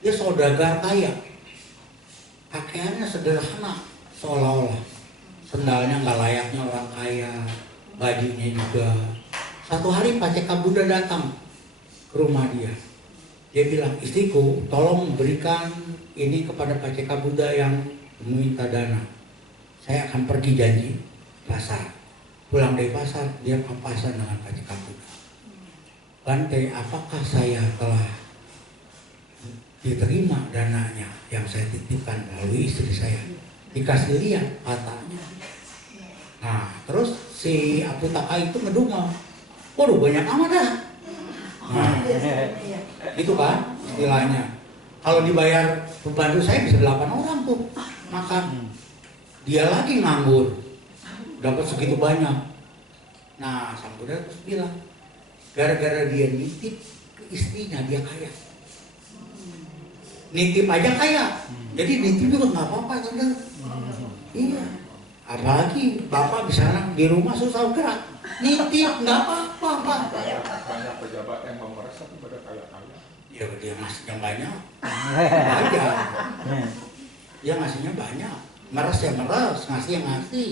Dia saudagar kaya. Pakaiannya sederhana, seolah-olah. Sendalnya nggak layaknya orang kaya, bajunya juga. Satu hari Paceka Buddha datang ke rumah dia. Dia bilang, istriku, tolong berikan ini kepada Paceka Buddha yang meminta dana. Saya akan pergi janji pasar. Pulang dari pasar, dia papasan dengan Paceka Buddha. Bante, apakah saya telah diterima dananya yang saya titipkan melalui istri saya? Dikasih lihat patahnya. Nah, terus si Abu Taka itu ngedumel. Waduh, banyak amat dah. Nah, itu kan istilahnya. Kalau dibayar pembantu saya bisa 8 orang tuh makan. Dia lagi nganggur, dapat segitu banyak. Nah, sang Buddha terus bilang, gara-gara dia nitip ke istrinya dia kaya. Nitip aja kaya. Jadi nitip juga nggak apa-apa, saudara. Iya. Apalagi bapak misalnya di rumah susah gerak, nitip nggak apa-apa, Pak. Banyak pejabat yang memeras tapi pada kaya-kaya. Ya dia ngasihnya banyak, banyak. Dia ngasihnya banyak. Meres ya meres, ngasih ya ngasih.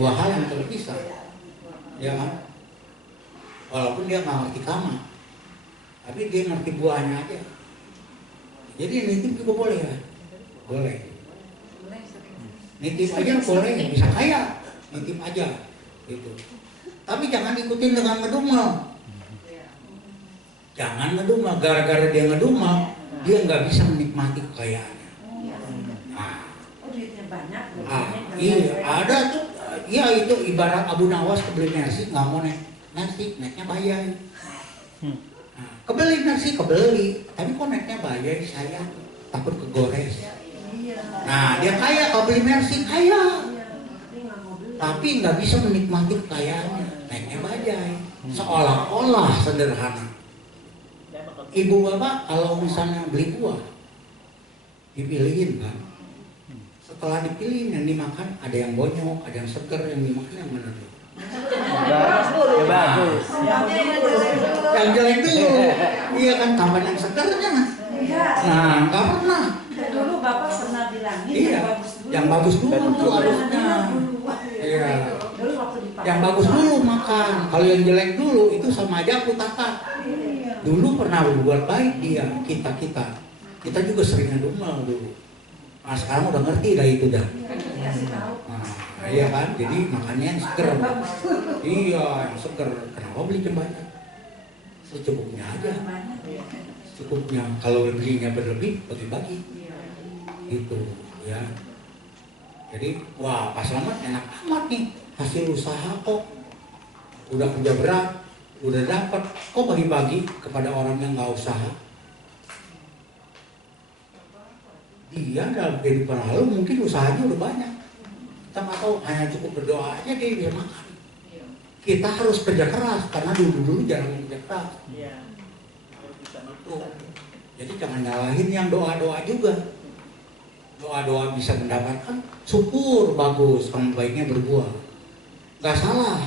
Dua hal yang terpisah. Ya kan? Walaupun dia nggak ngerti kama, tapi dia ngerti buahnya aja. Jadi nitip juga boleh ya? Boleh. Nitip aja boleh, bisa kaya. Nitip aja. Gitu. Tapi jangan ikutin dengan ngedumel. Jangan ngedumel, gara-gara dia ngedumel, dia nggak bisa menikmati kekayaannya. Nah, Duitnya banyak. iya, ada tuh. Ya itu ibarat Abu Nawas kebeli nasi, nggak mau naik nasi, naiknya bayar. Nah, kebeli nasi, kebeli. Tapi kok naiknya bayar, saya takut kegores. Nah, dia kaya, kalau beli Mercy kaya, Iya, tapi nggak mau beli. tapi nggak bisa menikmati kekayaannya, naiknya bajai, seolah-olah sederhana. Ibu bapak kalau misalnya beli buah, dipilihin kan, setelah dipilihin yang dimakan ada yang bonyok, ada yang seger, yang dimakan yang mana tuh? Ya bagus. Yang jelek dulu, iya kan, kapan yang segernya? Iya. Nah, nggak pernah. Dulu bapak pernah bilangin Iya, yang bagus dulu. yang bagus dulu tuh harusnya. Iya. Dulu waktu dipakai. Yang bagus dulu makan, kalau yang jelek dulu itu sama aja putaka. Dulu pernah berbuat baik dia, kita juga seringnya dumel dulu. Nah sekarang udah ngerti dah itu dah. Dikasih tahu. Nah, iya kan, jadi makannya yang seger. Iya, yang seger. Kenapa beli banyak? Secukupnya aja. Cukupnya. Kalau belinya berlebih, bagi-bagi. Gitu, ya. Jadi, wah Pak Slamet enak amat nih, hasil usaha kok. Udah kerja berat, udah dapat, kok bagi-bagi kepada orang yang nggak usaha? Dia dalam kehidupan lalu mungkin usahanya udah banyak. Kita nggak tahu, hanya cukup berdoa aja dia bisa makan. Kita harus kerja keras karena dulu jarang kerja keras. Itu. Jadi jangan nyalahin yang doa-doa juga. Doa-doa bisa mendapatkan, syukur bagus, kamu baiknya berbuah. Gak salah.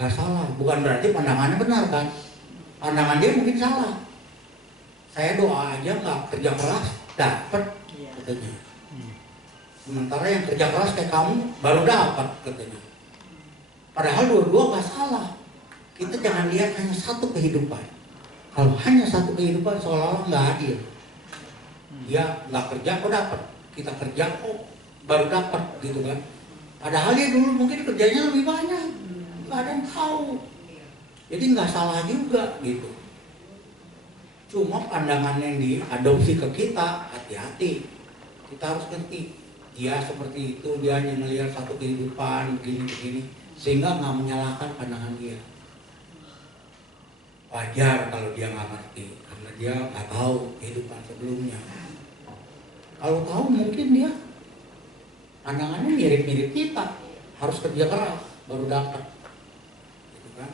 Gak salah, bukan berarti pandangannya benar kan. Pandangan dia mungkin salah. Saya doa aja nggak kerja keras, dapat katanya. Sementara yang kerja keras kayak kamu baru dapat katanya. Padahal dua-dua nggak salah. Kita jangan lihat hanya satu kehidupan. Kalau hanya satu kehidupan seolah-olah nggak adil. Dia nggak kerja kok dapat, kita kerja kok baru dapat gitu kan. Padahal dia dulu mungkin kerjanya lebih banyak, nggak ada yang tahu. Jadi nggak salah juga gitu. Cuma pandangan yang diadopsi ke kita, hati-hati. Kita harus ngerti, dia seperti itu, dia hanya melihat satu kehidupan begini-begini, sehingga nggak menyalahkan pandangan dia. Wajar kalau dia nggak ngerti, karena dia nggak tahu kehidupan sebelumnya. Kalau tahu mungkin dia pandangannya mirip-mirip kita, harus kerja keras baru dapat. Gitu kan?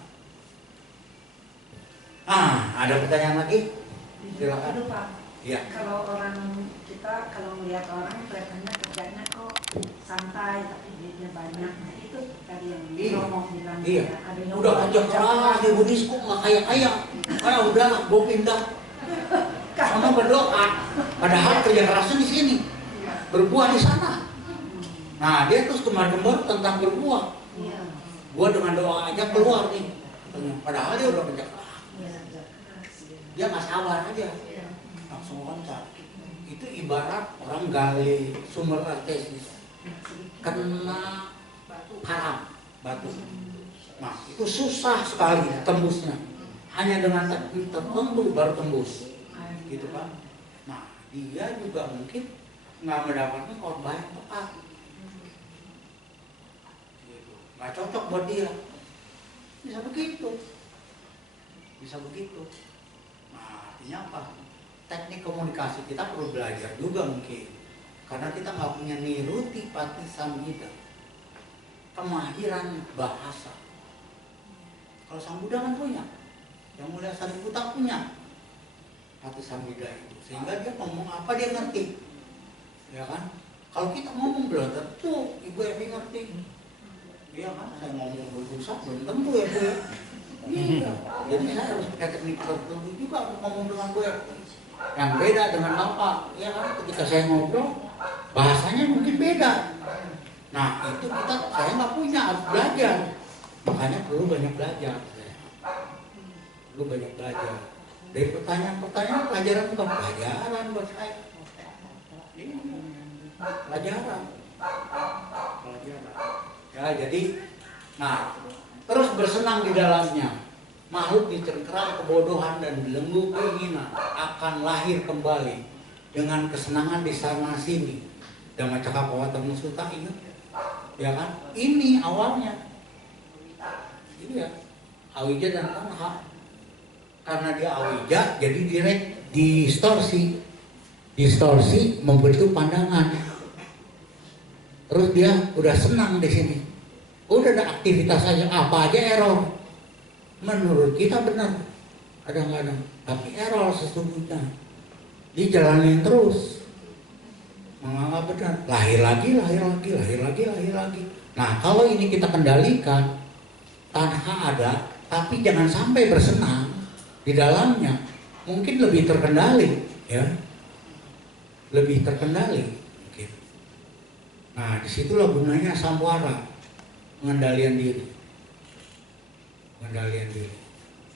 Ada pertanyaan lagi? Silakan. Aduh Pak, Iya. kalau orang kita kalau melihat orang kelihatannya kerjanya kok santai tapi duitnya banyak. Nah itu tadi yang Romo bilang. Iya. Ya, ada yang Udah kerja keras di Buddhis kok nggak kaya-kaya. Udah, gue pindah. Sama berdoa. Padahal kerja kerasnya di sini, berbuah di sana. Nah dia terus kembar-kembar tentang berbuah. Gue dengan doa aja keluar nih. Padahal dia udah kerja keras. Dia nggak sabar aja, langsung loncat. Itu ibarat orang gali sumber artesis, kena karam batu. Nah itu susah sekali tembusnya. Hanya dengan teknik tertentu baru tembus, gitu kan. Nah dia juga mungkin nggak mendapatkan korban yang tepat, gitu. Nggak cocok buat dia. Bisa begitu, bisa begitu. Nah artinya apa? Teknik komunikasi kita perlu belajar juga mungkin, karena kita nggak punya niruti pati samhita, kemahiran bahasa. Kalau Sang Buddha kan punya, yang Mulia Sariputta punya pati samhita itu, sehingga dia ngomong apa dia ngerti, ya kan? Kalau kita ngomong belum tentu Ibu Evi ngerti, iya kan? Saya ngomong berusaha belum tentu ya Bu ya. Iya, jadi saya harus pakai teknik tertentu juga untuk ngomong dengan Bu Evi. Yang beda dengan Bapak, ya kan? Ketika saya ngobrol, bahasanya mungkin beda. Nah itu saya nggak punya, harus belajar. Makanya perlu banyak belajar. Perlu banyak belajar. Dari pertanyaan-pertanyaan pelajaran bukan pelajaran buat saya. Ini pelajaran. Ya jadi, nah terus bersenang di dalamnya. Makhluk dicengkeram kebodohan dan belenggu keinginan akan lahir kembali dengan kesenangan di sana sini. Dhammacakkappawatthana Sutta ingat, ya kan? Ini awalnya. Ini ya, awija dan tanha. Karena dia awija, jadi direct distorsi. distorsi membentuk pandangan. Terus dia udah senang di sini, udah ada aktivitas aja, apa aja error. Menurut kita benar, kadang-kadang, tapi error sesungguhnya. Dijalanin terus, menganggap benar, lahir lagi. Nah, kalau ini kita kendalikan, tanha ada, tapi jangan sampai bersenang di dalamnya, mungkin lebih terkendali, ya, lebih terkendali. Mungkin. Nah, disitulah gunanya samwara, pengendalian diri.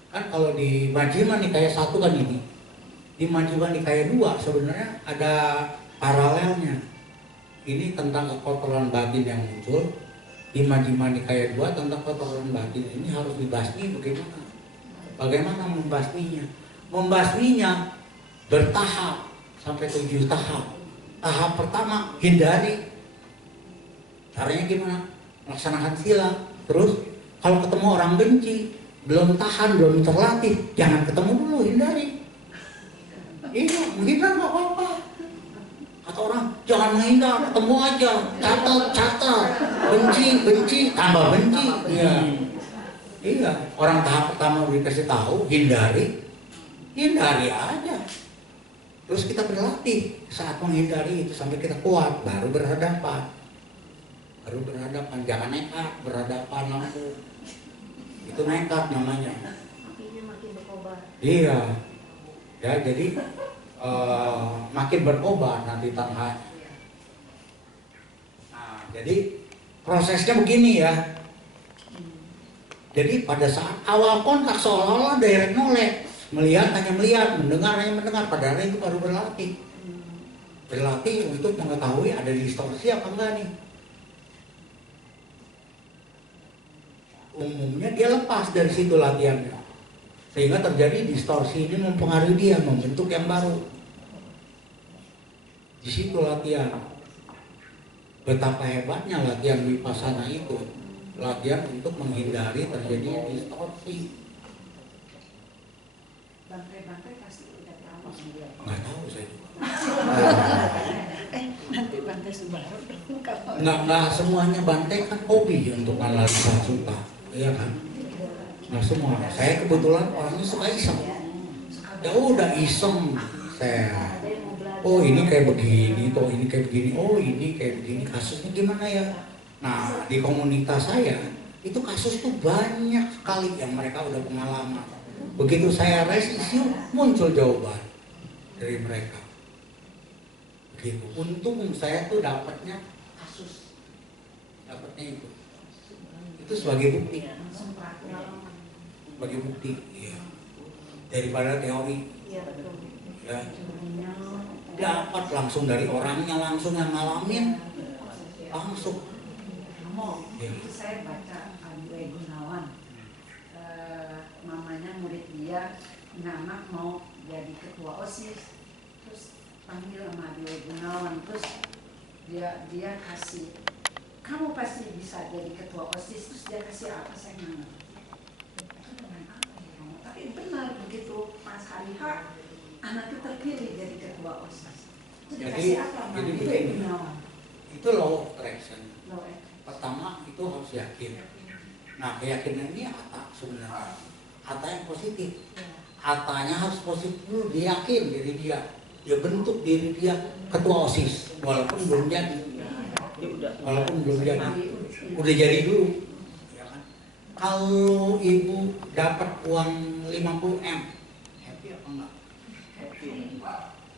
Kan kalau di Majjhima Nikaya 1 kan ini, di Majjhima Nikaya 2 sebenarnya ada paralelnya. Ini tentang kekotoran batin yang muncul. Di Majjhima Nikaya 2 tentang kekotoran batin ini harus dibasmi bagaimana? Bagaimana membasminya? Membasminya bertahap sampai 7 tahap. Tahap pertama hindari. Caranya gimana? Melaksanakan sila. Terus kalau ketemu orang benci, belum tahan, belum terlatih, jangan ketemu dulu, hindari. Iya, menghindar nggak apa-apa. Kata orang, jangan menghindar, ketemu aja, catat, benci, tambah benci. Iya. Orang tahap pertama dikasih tahu, hindari aja. Terus kita berlatih saat menghindari itu sampai kita kuat, baru berhadapan. Jangan nekat berhadapan langsung. Itu nekat namanya. Apinya makin berkobar. Iya. Ya, jadi makin berkobar nanti tanhanya. Nah, jadi prosesnya begini ya. Jadi pada saat awal kontak seolah-olah direct knowledge, melihat hanya melihat, mendengar hanya mendengar, padahal itu baru berlatih. Berlatih untuk mengetahui ada distorsi apa enggak nih. Umumnya dia lepas dari situ latihannya, sehingga terjadi distorsi ini mempengaruhi dia, membentuk yang baru. Di situ latihan. Betapa hebatnya latihan vipassana itu, latihan untuk menghindari terjadinya distorsi. Bantai-bantai pasti udah tahu. Nggak tahu saya juga. Nanti bantai Subaru. Nggak semuanya bantai kan hobi untuk analisa suta. Iya kan? Nah semua. Saya kebetulan orangnya suka iseng. Ya udah iseng saya. Oh ini kayak begini, oh ini kayak begini, oh ini kayak begini. Kasusnya gimana ya? Nah di komunitas saya itu kasus tuh banyak sekali yang mereka udah pengalaman. Begitu saya raise issue muncul jawaban dari mereka. Begitu. Untung saya tuh dapatnya kasus, dapatnya itu. Itu sebagai bukti, ya. Daripada teori, ya. Dapat langsung dari orangnya, langsung yang ngalamin, langsung. Ya. Itu saya baca Dwi Gunawan, mamanya murid dia, anak mau jadi ketua OSIS, terus panggil sama Dwi Gunawan, terus dia kasih, kamu pasti bisa jadi ketua OSIS, terus dia kasih apa, saya nggak ngerti. Itu dengan apa ya? Tapi benar begitu Mas hari H, anak itu terpilih jadi ketua OSIS. Itu dikasih apa? Jadi begini, itu law of attraction. Pertama itu harus yakin. Nah keyakinan ini hata sebenarnya, hata yang positif. Hatanya harus positif dulu, dia yakin diri dia bentuk diri dia ketua OSIS, walaupun belum jadi. Walaupun belum jadi, udah jadi dulu. Ya kan? Kalau ibu dapat uang 50M, happy apa enggak?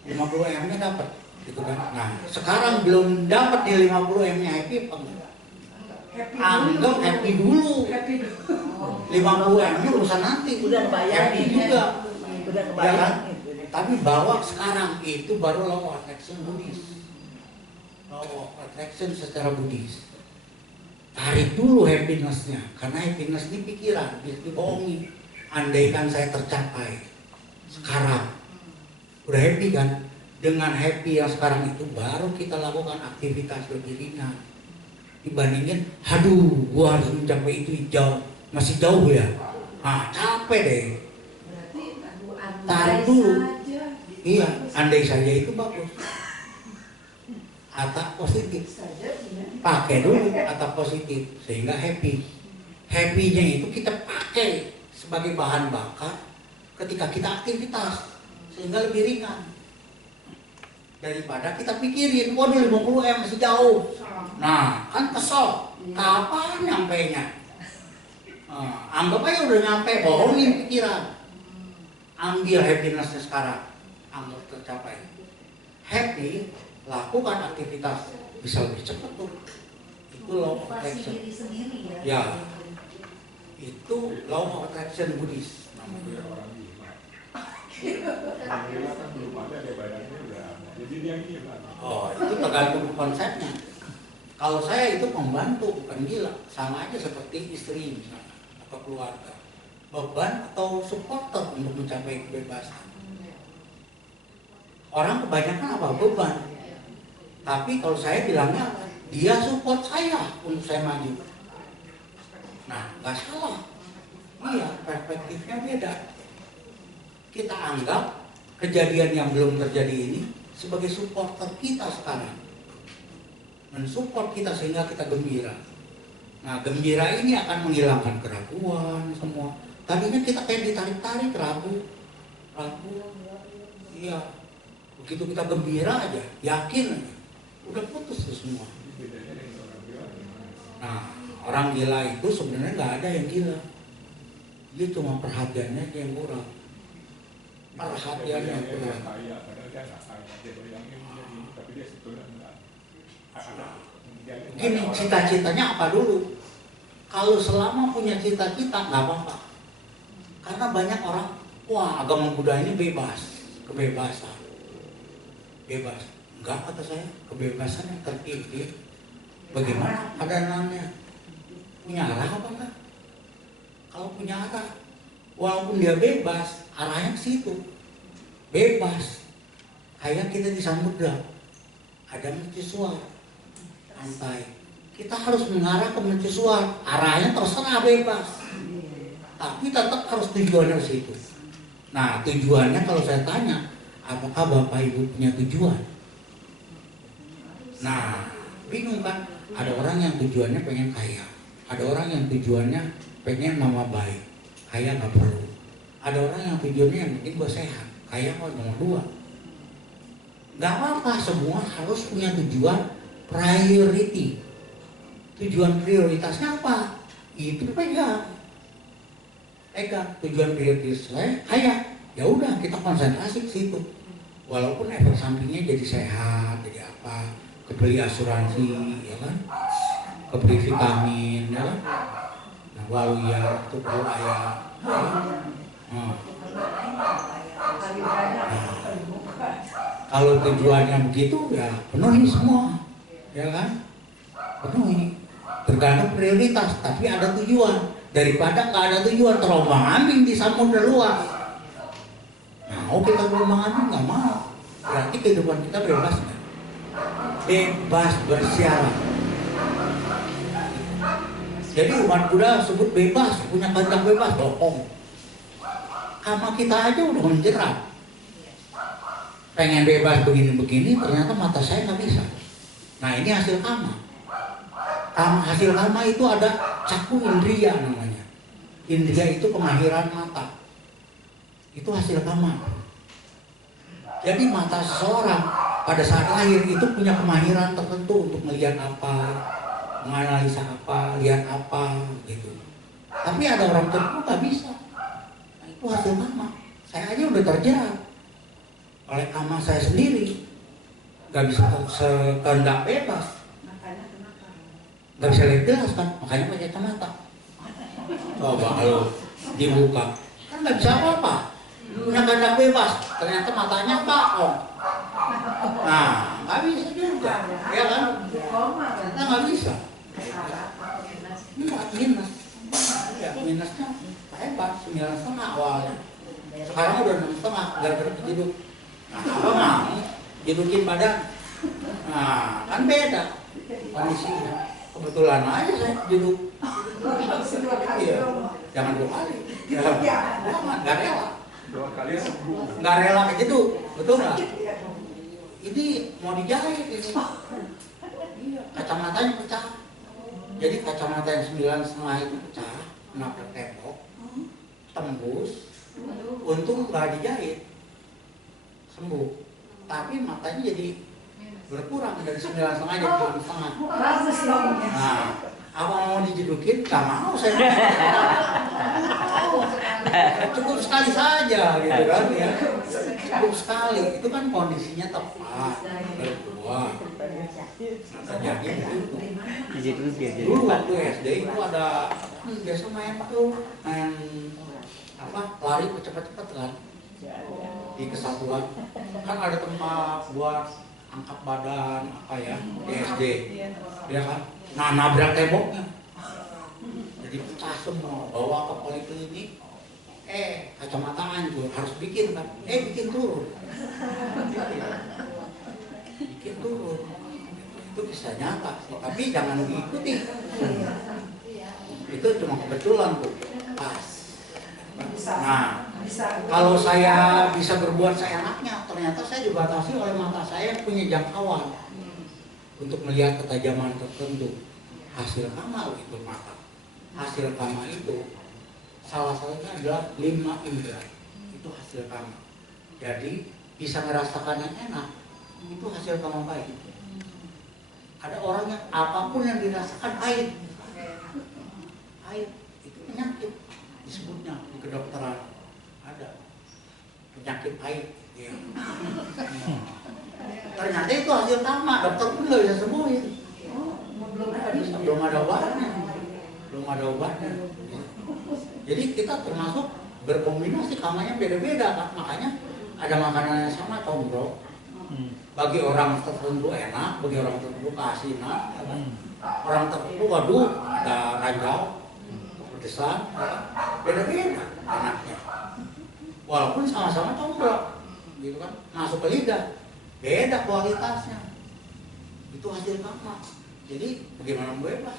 50M-nya dapat, gitu kan? Nah, sekarang belum dapat di 50M-nya, happy apa enggak? Anggap happy dulu. 50M-nya urusan nanti. Udah bayar happy juga. Udah Ya kebayang. kan? Tapi bawa sekarang itu baru law of attraction Buddhis. Law of attraction secara Buddhis. Tarik dulu happiness-nya, karena happiness ini pikiran, bisa dibohongi. Andaikan saya tercapai sekarang, udah happy kan? Dengan happy yang sekarang itu baru kita lakukan aktivitas lebih ringan. Dibandingin, aduh, gua harus mencapai itu jauh, masih jauh ya. Nah, capek deh. Berarti Tarik dulu. Iya, andai saja itu bagus. Atap positif. Pakai dulu atap positif sehingga happy. Happy-nya itu kita pakai sebagai bahan bakar ketika kita aktivitas sehingga lebih ringan. Daripada kita pikirin, waduh 50 M masih jauh. Nah, kan kesel. Kapan nyampainya? Anggap aja udah nyampe, bohongin pikiran. Ambil happiness-nya sekarang. Anggap tercapai. Happy, lakukan aktivitas bisa lebih cepat tuh. Itu law of attraction. Diri sendiri ya. Ya, itu law of attraction Buddhis. Namanya orang gila. Orang gila kan belum ada, dia badannya udah ada. Jadi dia gila. Oh, itu tergantung konsepnya. Kalau saya itu membantu, bukan gila. Sama aja seperti istri misalnya, atau keluarga. Beban atau supporter untuk mencapai kebebasan. Orang kebanyakan apa? Beban. Tapi kalau saya bilangnya, dia support saya untuk saya maju. Nah, nggak salah. Iya, perspektifnya beda. Kita anggap kejadian yang belum terjadi ini sebagai supporter kita sekarang. Mensupport kita sehingga kita gembira. Nah, gembira ini akan menghilangkan keraguan semua. Tadinya kita kayak ditarik-tarik, ragu. Iya. Begitu kita gembira aja, yakin aja. Udah putus tuh semua. Nah, orang gila itu sebenarnya nggak ada yang gila. Dia cuma perhatiannya aja yang kurang. Perhatiannya yang kurang. Gini, cita-citanya apa dulu? Kalau selama punya cita-cita nggak apa-apa. Karena banyak orang, wah agama Buddha ini bebas, kebebasan. Bebas. Enggak, kata saya, kebebasan yang terpilih. Bagaimana padanannya? Punya arah apa enggak? Kalau punya arah, walaupun dia bebas, arahnya ke situ. Bebas. Kayak kita di samudra, ada mercusuar, pantai. Kita harus mengarah ke mercusuar, arahnya terserah bebas. Tapi tetap harus tujuannya ke situ. Nah, tujuannya kalau saya tanya, apakah Bapak Ibu punya tujuan? Nah, bingung kan? Ada orang yang tujuannya pengen kaya. Ada orang yang tujuannya pengen nama baik. Kaya nggak perlu. Ada orang yang tujuannya yang penting gue sehat. Kaya kok nomor 2. Gak apa-apa, semua harus punya tujuan priority. Tujuan prioritasnya apa? Itu pegang. Tujuan prioritas saya kaya. Ya udah, kita konsentrasi ke situ. Walaupun efek sampingnya jadi sehat, jadi apa, kebeli asuransi, ya kan, kebeli vitamin, ya kan, nah, walau ya itu perlu ayah. Kalau tujuannya begitu ya penuhi semua, ya kan, penuhi. Tergantung prioritas, tapi ada tujuan. Daripada nggak ada tujuan, terombang-ambing di samudra luas. Mau kita terombang-ambing nggak mau. Berarti kehidupan kita bebas nggak? Bebas bersyarat. Jadi umat Buddha sebut bebas, punya kehendak bebas, bohong. Karma kita aja udah menjerat. Pengen bebas begini-begini, ternyata mata saya nggak bisa. Nah ini hasil karma. Hasil karma itu ada caku indriya namanya. Indriya itu kemahiran mata. Itu hasil karma. Jadi mata seseorang pada saat lahir itu punya kemahiran tertentu untuk melihat apa, menganalisa apa, lihat apa, gitu. Tapi ada orang tertentu nggak bisa. Nah, itu hasil karma. Saya aja udah terjerat oleh karma saya sendiri. Nggak bisa sekehendak bebas. Gak bisa lihat jelas kan, makanya pakai kacamata. Coba kalau dibuka, kan gak bisa apa-apa. Punya kehendak bebas, ternyata matanya bakong. Nah, gak bisa juga, ya kan? Kita gak bisa. Enggak, minus. Ya, minusnya hebat, 9,5 awalnya. Sekarang udah 6,5, gara-gara hidup. Nah, apa mau? Hidukin badan. Nah, kan beda kondisinya. Kebetulan aja saya duduk. Iya. Jangan 2 kali. Jangan, gak rela. 2 kali sembuh. nggak rela kejeduk, betul nggak? Ini mau dijahit ini. Iya, kacamatanya pecah. Jadi kacamata yang 9,5 itu pecah, nabrak tembok, tembus. Untung nggak dijahit, sembuh. Tapi matanya jadi berkurang dari 9,5 jadi 6,5. Bagus dong. Nah, apa mau dijedukin? Gak mau saya. Cukup sekali saja gitu kan ya. Cukup sekali. Itu kan kondisinya tepat berbuah. Terjadi begitu. Dulu waktu SD itu ada biasa main tuh main apa lari cepet-cepet kan di kesatuan kan ada tempat buat angkat badan apa ya di SD ya kan. Nah, nabrak temboknya jadi pecah semua, bawa ke poliklinik, kacamata hancur, harus bikin kan, bikin turun, bikin turun. Itu kisah nyata sih, tapi jangan diikuti. Itu cuma kebetulan tuh, pas. Nah, kalau saya bisa berbuat seenaknya, ternyata saya dibatasi oleh mata saya yang punya jangkauan untuk melihat ketajaman tertentu. Hasil kama itu mata. Hasil kama itu salah satunya adalah 5 indera. Itu hasil kama. Jadi bisa merasakan yang enak, itu hasil kama baik. Ada orang yang apapun yang dirasakan pahit. Pahit itu penyakit disebutnya di kedokteran. Ada penyakit pahit. Ya. Ternyata itu hasil kama, dokter pun nggak bisa sembuhin. Belum ada obatnya. Jadi kita termasuk berkombinasi, kamanya beda-beda kan. Makanya ada makanan yang sama combro. Bagi orang tertentu enak, bagi orang tertentu keasinan. Orang tertentu waduh ada ranjau, kepedesan, beda-beda enaknya. Walaupun sama-sama combro, gitu kan, masuk ke lidah, beda kualitasnya. Itu hasil kama. Jadi bagaimana bebas?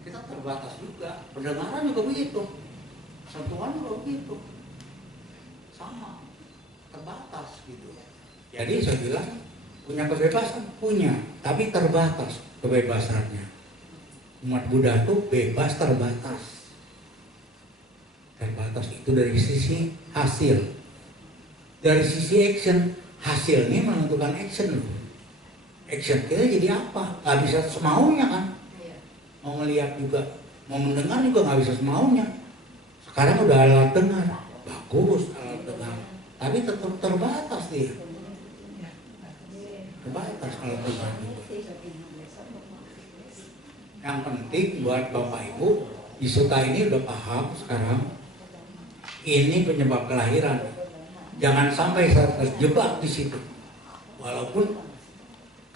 Kita terbatas juga. Pendengaran juga begitu. Sentuhan juga begitu. Sama. Terbatas gitu. Jadi saya bilang punya kebebasan? Punya. Tapi terbatas kebebasannya. Umat Buddha itu bebas terbatas. Terbatas itu dari sisi hasil. Dari sisi action. Hasilnya menentukan action loh. Action kita jadi apa? Gak bisa semaunya kan? Mau ngeliat juga, mau mendengar juga gak bisa semaunya. Sekarang udah alat dengar, bagus alat dengar, tapi tetap terbatas dia. Terbatas alat dengar juga. Yang penting buat Bapak Ibu, Isuta ini udah paham sekarang. Ini penyebab kelahiran. Jangan sampai terjebak di situ. Walaupun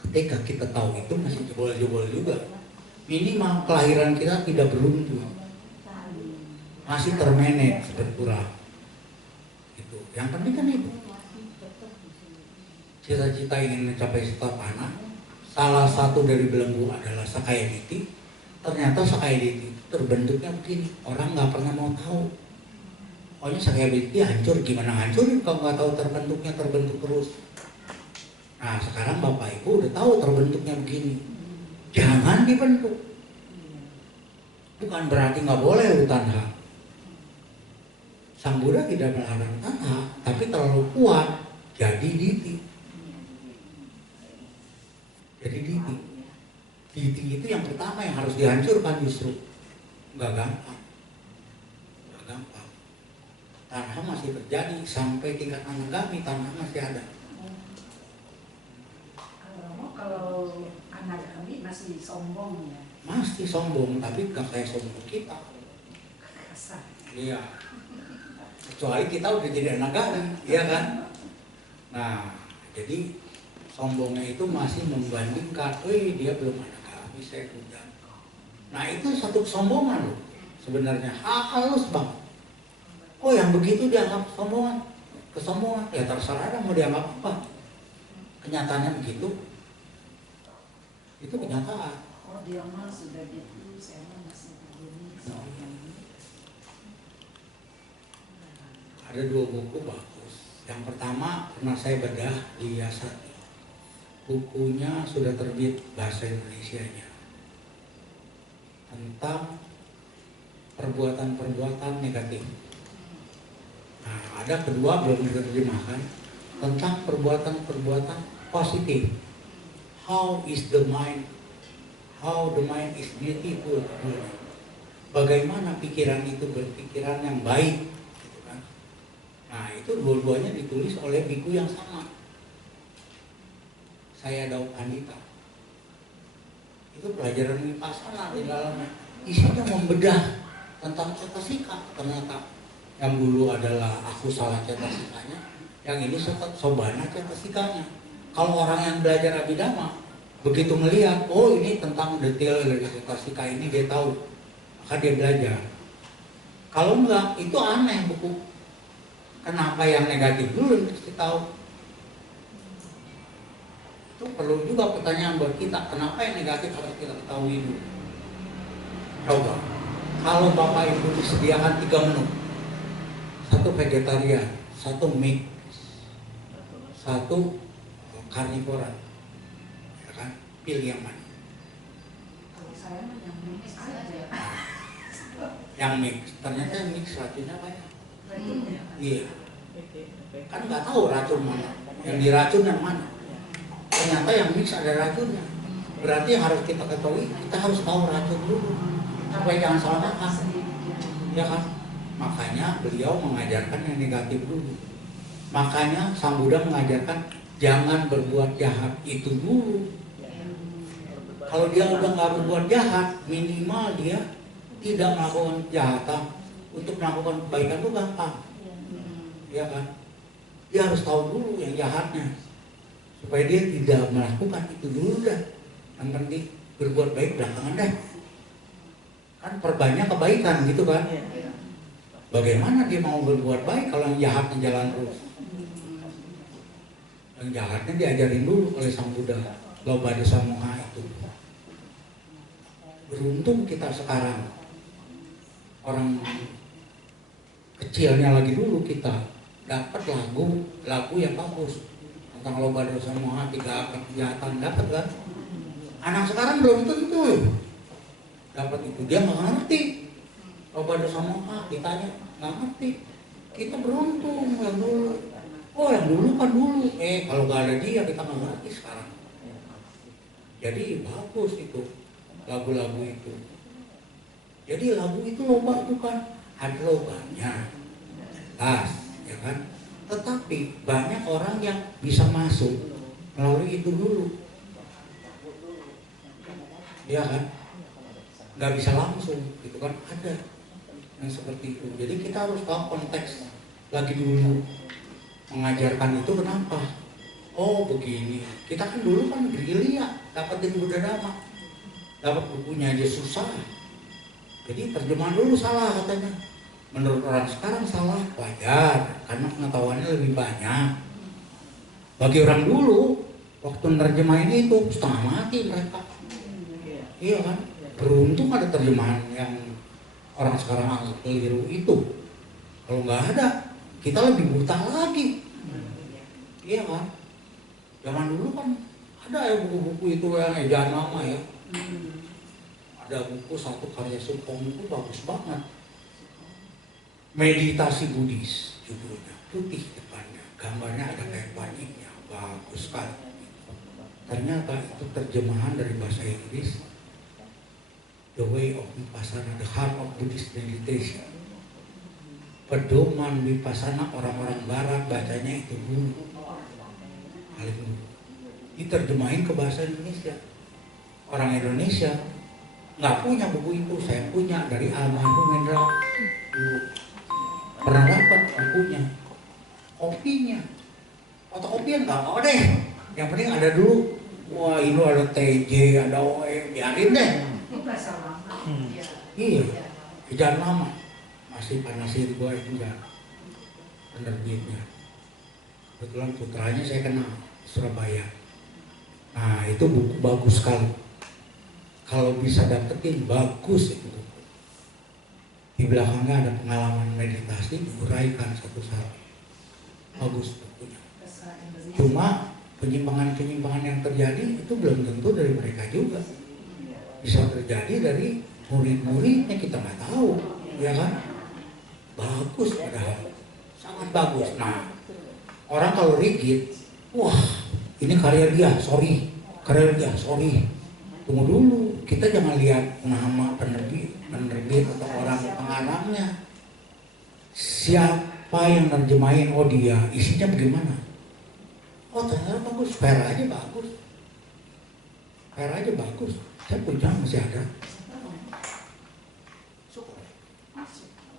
ketika kita tahu itu masih jebol-jebol juga. Minimal kelahiran kita tidak beruntun. Masih termanage berkurang. Itu. Yang penting kan itu. Cita-cita ingin mencapai Setapana, salah satu dari belenggu adalah Sakaya Ditti. Ternyata Sakaya Ditti terbentuknya begini. Orang nggak pernah mau tahu. Pokoknya Sakaya Ditti hancur, gimana hancurin kalau nggak tahu terbentuknya, terbentuk terus. Nah sekarang Bapak Ibu udah tahu terbentuknya begini. Jangan dibentuk. Bukan berarti nggak boleh lu tanha. Sang Buddha tidak melarang tanha, tapi terlalu kuat jadi Ditti. Jadi Ditti. Ditti itu yang pertama yang harus dihancurkan justru. Nggak gampang. Nggak gampang. Tanha masih terjadi sampai tingkat anagami, tanha masih ada. Kalau anak kami masih sombong ya. Masih sombong, tapi gak kayak sombong kita. Kasar. Iya. Kecuali kita udah jadi anak kami, iya kan? Nah, jadi sombongnya itu masih membandingkan, dia belum anak kami, saya udah. Nah itu satu kesombongan loh. Sebenarnya halus bang. Oh yang begitu dianggap sombongan, kesombongan. Ya terserah mau dianggap apa. Kenyataannya begitu. Itu kenyataan. Oh dia mah sudah gitu, saya mah masih begini. ada 2 buku bagus. Yang pertama pernah saya bedah di Yasati. Bukunya sudah terbit bahasa Indonesianya tentang perbuatan-perbuatan negatif. Nah, ada kedua belum diterjemahkan tentang perbuatan-perbuatan positif. How the mind is beautiful. Bagaimana pikiran itu berpikiran yang baik, gitu kan? Nah, itu dua-duanya ditulis oleh biku yang sama. Saya Daud Andika. Itu pelajaran vipassana di dalamnya. Isinya membedah tentang cetasika. Ternyata yang dulu adalah aku salah cetasikanya, yang ini sobana cetasikanya. Kalau orang yang belajar Abhidhamma begitu melihat, oh ini tentang detail dari cetasika ini dia tahu, maka dia belajar. Kalau enggak, itu aneh buku. Kenapa yang negatif dulu yang dikasih tahu? Itu perlu juga pertanyaan buat kita, kenapa yang negatif harus kita ketahui dulu? Coba, kalau Bapak Ibu disediakan 3 menu, 1 vegetarian, 1 mix, 1 karnivora, ya kan? Pilih yang mana? Kalau saya mah yang mix aja. Yang mix, ternyata yang mix racunnya banyak. Racunnya. Iya, kan nggak tahu racun mana, yang diracun yang mana. Ternyata yang mix ada racunnya. Berarti yang harus kita ketahui, kita harus tahu racun dulu supaya jangan salah makan, ya kan? Makanya beliau mengajarkan yang negatif dulu. Makanya Sang Buddha mengajarkan jangan berbuat jahat itu dulu. Kalau dia udah nggak berbuat jahat, minimal dia tidak melakukan kejahatan. Untuk melakukan kebaikan itu gampang, ya kan? Dia harus tahu dulu yang jahatnya supaya dia tidak melakukan itu dulu dah. Yang penting berbuat baik belakangan dah. Kan perbanyak kebaikan gitu kan? Bagaimana dia mau berbuat baik kalau yang jahatnya jalan terus? Yang jahatnya diajarin dulu oleh Sang Buddha, loba dosa moha itu. Beruntung kita sekarang, orang kecilnya lagi dulu kita dapat lagu yang bagus tentang loba dosa moha, 3 akar kejahatan, dapat kan? Anak sekarang belum tentu dapat itu, dia nggak ngerti loba dosa moha, ditanya nggak ngerti. Kita beruntung yang dulu. Oh yang dulu kan dulu, kalau nggak ada dia kita nggak ngerti sekarang. Jadi bagus itu lagu-lagu itu. Jadi lagu itu loba bukan ada lobanya, tas, ya kan? Tetapi banyak orang yang bisa masuk melalui itu dulu, ya kan? Nggak bisa langsung, gitu kan? Ada yang seperti itu. Jadi kita harus tahu konteks lagi dulu mengajarkan itu kenapa. Oh begini, kita kan dulu kan gerilya dapetin Buddha Dhamma, dapat bukunya aja susah. Jadi terjemahan dulu salah katanya. Menurut orang sekarang salah, wajar karena pengetahuannya lebih banyak. Bagi orang dulu waktu nerjemahin itu setengah mati mereka. Iya kan? Beruntung ada terjemahan yang orang sekarang anggap keliru itu. Kalau nggak ada, kita lebih buta lagi. Iya kan? Zaman dulu kan ada ya buku-buku itu yang ejaan lama ya. Ada buku satu karya Supong itu bagus banget. Meditasi Buddhis judulnya, putih depannya, gambarnya ada kayak paniknya, bagus sekali. Ternyata itu terjemahan dari bahasa Inggris, The Way of Vipassana, The Heart of Buddhist Meditation. Pedoman Vipassana orang-orang Barat bacanya itu dulu. Paling dulu. Diterjemahin ke bahasa Indonesia. Orang Indonesia nggak punya buku itu, saya punya dari almarhum Hendra dulu. Pernah dapat bukunya, kopinya, fotokopian nggak mau deh. Yang penting ada dulu. Wah ini ada TJ, ada OE, biarin deh. Itu bahasa lama. Iya, jangan lama. Masih Panasir gua juga penerbitnya. Kebetulan putranya saya kenal, Surabaya. Nah itu buku bagus sekali. Kalau bisa dapetin bagus itu buku. Di belakangnya ada pengalaman meditasi diuraikan satu-satu. Bagus bukunya. Cuma penyimpangan-penyimpangan yang terjadi itu belum tentu dari mereka juga. Bisa terjadi dari murid-muridnya, kita nggak tahu, ya kan? Bagus padahal, sangat bagus. Nah, orang kalau rigid, wah ini karya dia, sorry, karya dia, sorry. Tunggu dulu, kita jangan lihat nama penerbit atau orang pengarangnya. Siapa yang nerjemahin? Oh dia, isinya bagaimana? Oh ternyata bagus, fair aja bagus. Fair aja bagus. Saya punya masih ada.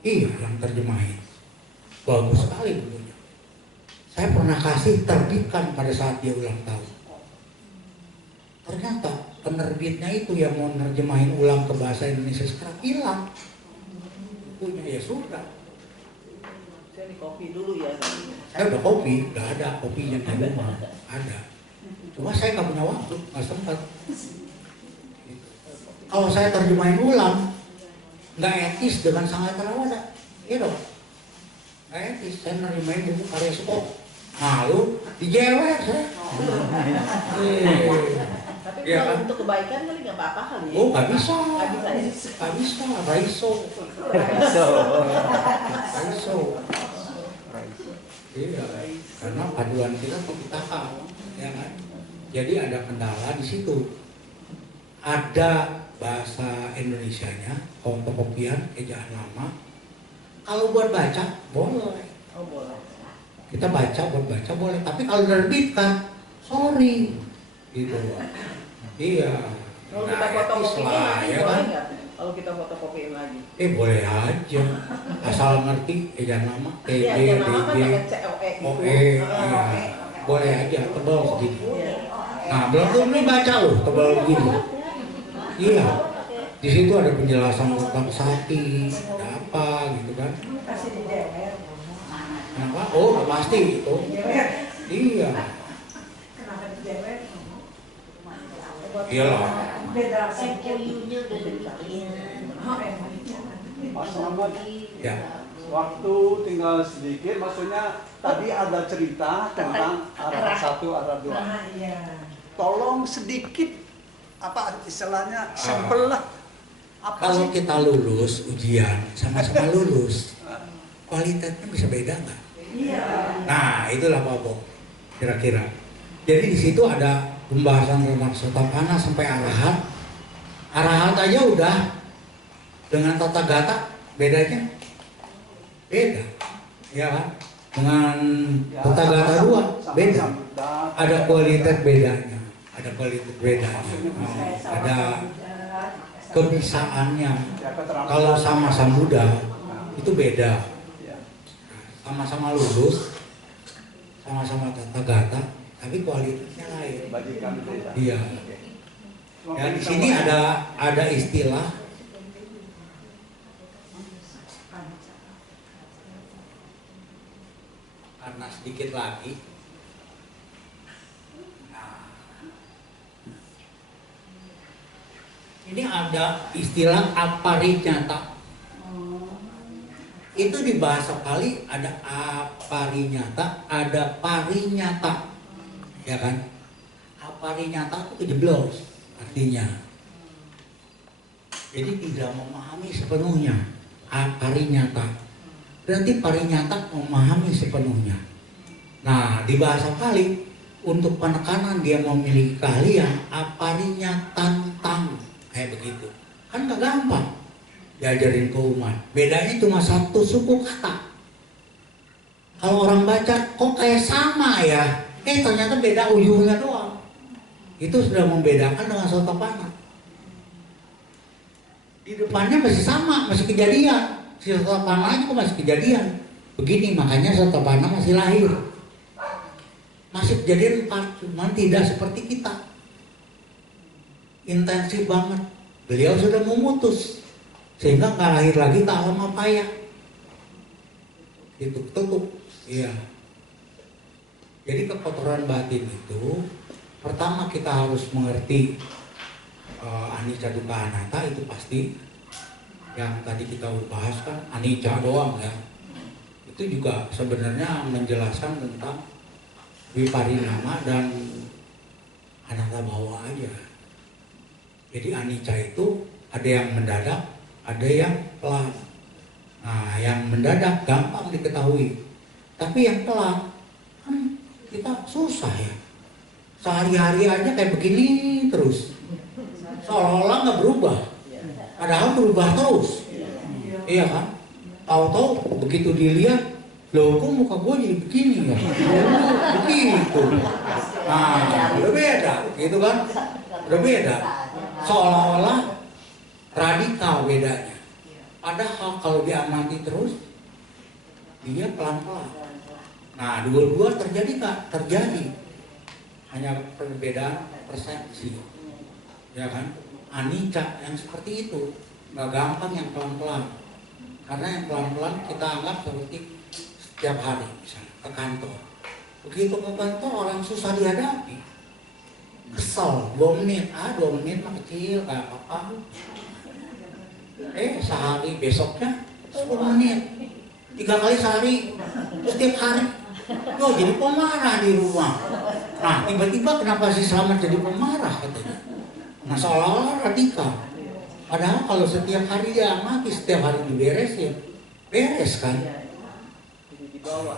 Iya, yang terjemahin. Bagus sekali bukunya. Saya pernah kasih terbitkan pada saat dia ulang tahun. Ternyata penerbitnya itu yang mau nerjemahin ulang ke bahasa Indonesia sekarang hilang. Bukunya ya sudah. Saya di kopi dulu ya. Saya udah kopi, udah ada kopinya di rumah, ada. Cuma saya nggak punya waktu, nggak sempat. Kalau saya terjemahin ulang, nggak etis dengan Sangha Theravada, iya dong. Nggak etis, saya nerjemahin buku karya Suko. Malu, dijewer saya. Tapi Iya, kalau kan? untuk kebaikan kali nggak apa-apa kali ya. Oh nggak bisa, Nggak bisa ya. nggak bisa, raiso. Iya, karena paduan kita Tipitaka, ya kan? Jadi ada kendala di situ. Ada bahasa Indonesianya, fotokopian, ejaan lama. Kalau buat baca boleh. Oh boleh. Kita baca buat baca boleh, tapi kalau terbitkan, sorry, gitu. Iya. Kalau Nah, kita etis fotokopiin lah, lagi ya boleh kan? nggak? Kalau kita fotokopiin lagi. Boleh aja, asal ngerti ejaan lama, Iya, TJ, yang nama kan DJ, pakai COE gitu. OE, iya. Boleh aja, tebal segini. Iya. Nah, belum baca loh, tebal begini. Iya, di situ ada penjelasan tentang sapi, ada apa gitu kan? Kenapa? Oh, pasti itu. Iya. Iyalah. MOU-nya udah dibikin. Mas Muhammad, Ya. waktu tinggal sedikit, maksudnya tadi ada cerita tentang arah 1, arah 2. Tolong sedikit, apa istilahnya, sampel lah. Apa Kalau sih? kita lulus ujian, sama-sama lulus, kualitasnya bisa beda nggak? Nah, itulah Pak Bo, kira-kira. Jadi di situ ada pembahasan tentang Sotapana sampai arahat. Arahat aja udah dengan tata gata bedanya beda, ya kan? Dengan Ya, tata gata sama-sama- 2 sama-sama beda. Buddha. Ada kualitas bedanya, ada kualitas bedanya, ada kebisaannya. Ya, keterampilan. Kalau sama-sama Buddha itu beda. Ya. Sama-sama lulus, sama-sama tata gata, tapi kualitasnya lain. Bagikan beda. Iya. Oke. Ya di sini ada istilah karena sedikit lagi. Nah, ini ada istilah aparinyata. Itu di bahasa Pali ada aparinyata, ada parinyata, ya kan? Aparinyata itu kejeblos artinya. Jadi tidak memahami sepenuhnya aparinyata. Berarti parinyata memahami sepenuhnya. Nah, di bahasa Pali untuk penekanan dia memiliki keahlian aparinya tantang kayak begitu. Kan gak gampang diajarin ke umat. Bedanya cuma satu suku kata. Kalau orang baca kok kayak sama ya, ternyata beda ujungnya doang. Itu sudah membedakan dengan Sotapana. Di depannya masih sama, masih kejadian. Si Sotapana juga masih kejadian. Begini makanya Sotapana masih lahir. Masih kejadian 4, cuman tidak seperti kita. Intensif banget. Beliau sudah memutus. Sehingga nggak lahir lagi ke alam apa ya. Itu tutup. Iya. Jadi kekotoran batin itu pertama kita harus mengerti anicca dukkha anatta itu pasti. yang tadi kita bahas kan anicca doang ya. Itu juga sebenarnya menjelaskan tentang viparinama dan anatta bhava aja. Jadi anicca itu ada yang mendadak, ada yang pelan. Nah, yang mendadak gampang diketahui, tapi yang pelan kan kita susah ya. Sehari-hari aja kayak begini terus, seolah-olah nggak berubah, padahal berubah terus. Iya kan? Tahu-tahu begitu dilihat, loh kok muka gue jadi begini ya? Begitu. Nah, udah beda, gitu kan? Udah beda. Seolah-olah radikal bedanya. Padahal kalau diamati terus, dia pelan-pelan. Nah, dua-dua terjadi nggak? Terjadi. Hanya perbedaan persepsi. Ya kan? Anicca yang seperti itu. Nggak gampang yang pelan-pelan. Karena yang pelan-pelan kita anggap seperti setiap hari misalnya ke kantor. Begitu ke kantor orang susah dihadapi. Kesel, 2 menit, 2 menit mah kecil, kayak apa. Sehari besoknya 10 menit. 3 kali sehari, terus tiap hari. Yo jadi pemarah di rumah. Nah tiba-tiba kenapa si Slamet jadi pemarah katanya. Nah seolah-olah radikal. Padahal kalau setiap hari dia amati, setiap hari diberesin, beres kan.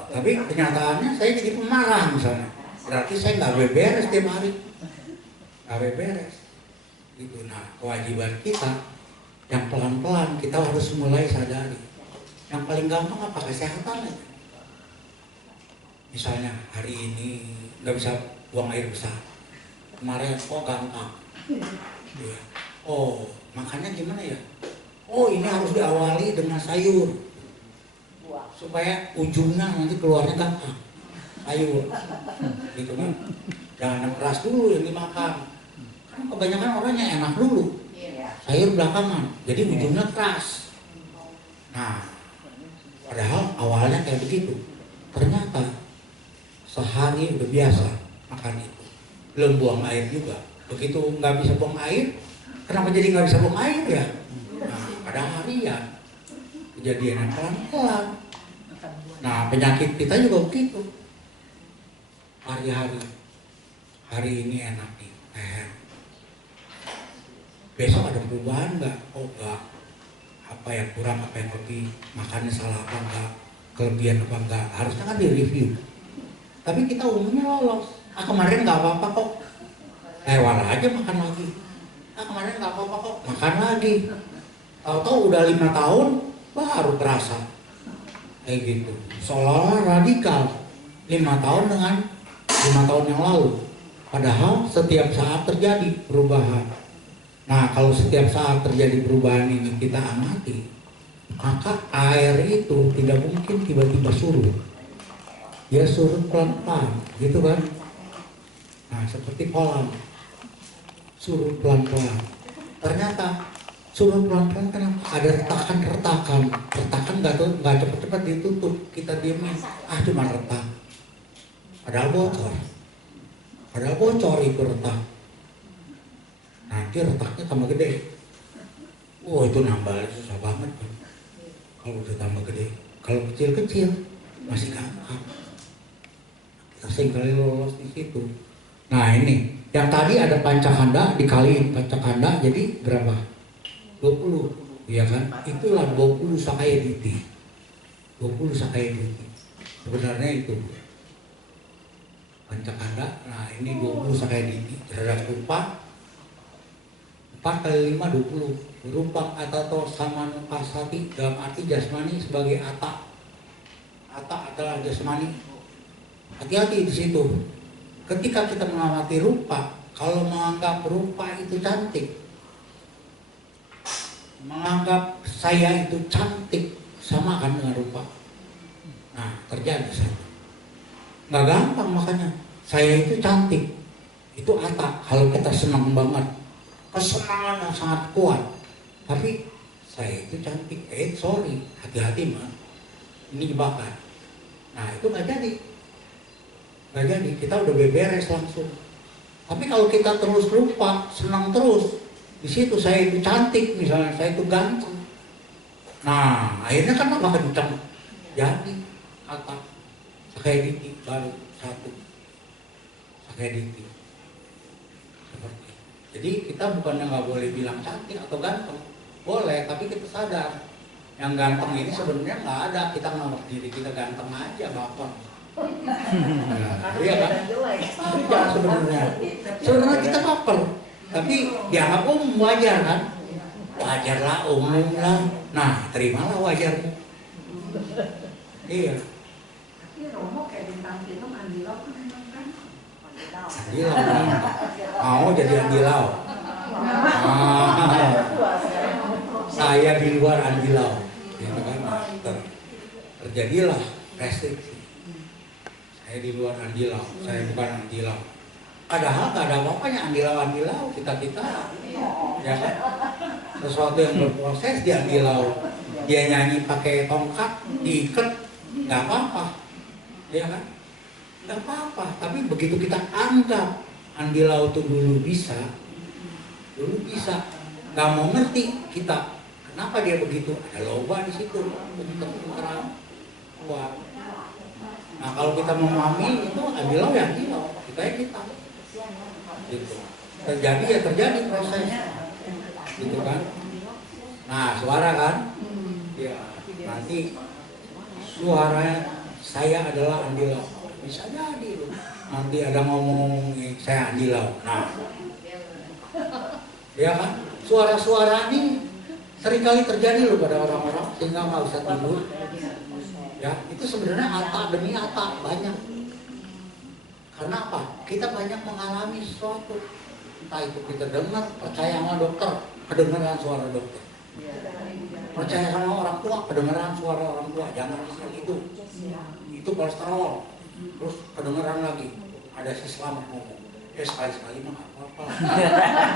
Tapi kenyataannya saya jadi pemarah misalnya. Berarti saya nggak beres tiap hari. Nggak beres. Gitu. Nah kewajiban kita yang pelan-pelan kita harus mulai sadari. Yang paling gampang apa? Kesehatan aja. Misalnya hari ini nggak bisa buang air besar. Kemarin gampang. Ya. Makannya gimana ya? Ini harus diawali dengan sayur supaya ujungnya nanti keluarnya gampang. Sayur, gitu kan? Jangan yang keras dulu yang dimakan. Karena kebanyakan orangnya enak dulu, sayur belakangan. Jadi ujungnya keras. Nah, padahal awalnya kayak begitu. Ternyata sehari udah biasa makan itu. Belum buang air juga. Begitu nggak bisa buang air. Kenapa jadi nggak bisa buang air ya? Nah, pada harian kejadian yang pelan-pelan. Nah, penyakit kita juga begitu. Hari ini enak nih, besok ada perubahan nggak? Enggak. Apa yang kurang, apa yang lebih? Makannya salah apa enggak? Kelebihan apa enggak? Harusnya kan di-review. Tapi kita umumnya lolos. Kemarin nggak apa-apa kok. Walah aja makan lagi. Kemarin nggak apa-apa kok, makan lagi. Tahu-tahu udah 5 tahun baru terasa kayak gitu. Seolah-olah radikal 5 tahun dengan 5 tahun yang lalu. Padahal setiap saat terjadi perubahan. Nah kalau setiap saat terjadi perubahan ini kita amati, maka air itu tidak mungkin tiba-tiba surut. Dia surut pelan-pelan, gitu kan? Nah seperti kolam. Surut pelan-pelan. Ternyata surut pelan-pelan kenapa? Ada retakan-retakan. Retakan nggak cepat-cepat ditutup. Kita diemin. Cuma retak. Padahal bocor itu retak. Nanti retaknya tambah gede. Itu nambah susah banget. Kalau udah tambah gede. Kalau kecil-kecil masih gampang. Kita seringkali lolos di situ. Nah ini, yang tadi ada pancakanda dikaliin pancakanda jadi berapa? 20, ya kan? Itulah 20 sakaya diti. 20 sakaya diti. Sebenarnya itu pancakanda. Nah ini 20 sakaya diti terhadap rupa. 4 kali 5 20. Rupa atato samanupasati dalam arti jasmani sebagai ata. Ata adalah jasmani. Hati-hati di situ. Ketika kita mengamati rupa, kalau menganggap rupa itu cantik, menganggap saya itu cantik, sama kan dengan rupa. Nah, terjadi satu. Nggak gampang makanya. Saya itu cantik. Itu atta. Kalau kita senang banget, kesenangan yang sangat kuat. Tapi saya itu cantik. Sorry, hati-hati mah. Ini jebakan. Nah, itu nggak jadi. Nggak jadi, kita udah beberes langsung. Tapi kalau kita terus lupa, senang terus, di situ saya itu cantik, misalnya saya itu ganteng, Nah, akhirnya kan tambah kencang. Jadi kata Sakayaditi baru satu. Sakayaditi. Seperti. Jadi kita bukannya nggak boleh bilang cantik atau ganteng, boleh, tapi kita sadar yang ganteng ini sebenarnya nggak ada. Kita nganggap diri kita ganteng aja, baper. Nah, iya kan? Apa sebenarnya? Sebenarnya kita baper, tapi dianggap wajar kan? Wajar lah, umum lah. Nah, terimalah wajarmu. Iya. Tapi Romo kayak bintang film Andi Lau kan emang kan. Andilau mau jadi Andilau. Saya di luar Andilau, ya kan? Terjadilah restriksi. Saya di luar Andilau, saya bukan Andilau. Padahal nggak ada apa-apanya Andilau kita, ya kan? Sesuatu yang berproses di Andilau, dia nyanyi pakai tongkat, diikat, nggak apa-apa, ya kan? Nggak apa-apa. Tapi begitu kita anggap Andilau itu dulu bisa, nggak mau ngerti kita kenapa dia begitu. Ada loba di situ, pinter-pinteran. Wah. Nah kalau kita memahami itu Andilau ya Andilau, kita. Gitu. Terjadi ya terjadi prosesnya, gitu kan. Nah suara kan, ya nanti suara saya adalah Andilau, bisa jadi loh. Nanti ada ngomong saya Andilau. Nah, ya kan, suara-suara ini seringkali terjadi loh pada orang-orang sehingga nggak bisa tidur. Ya itu sebenarnya ata demi ata banyak. Karena apa? Kita banyak mengalami sesuatu. Entah itu kita dengar, percaya sama dokter, kedengaran suara dokter. Percaya sama orang tua, kedengaran suara orang tua. Jangan makan itu kolesterol. Terus kedengaran lagi, ada si Slamet ngomong. Sekali-sekali mah nggak apa-apa.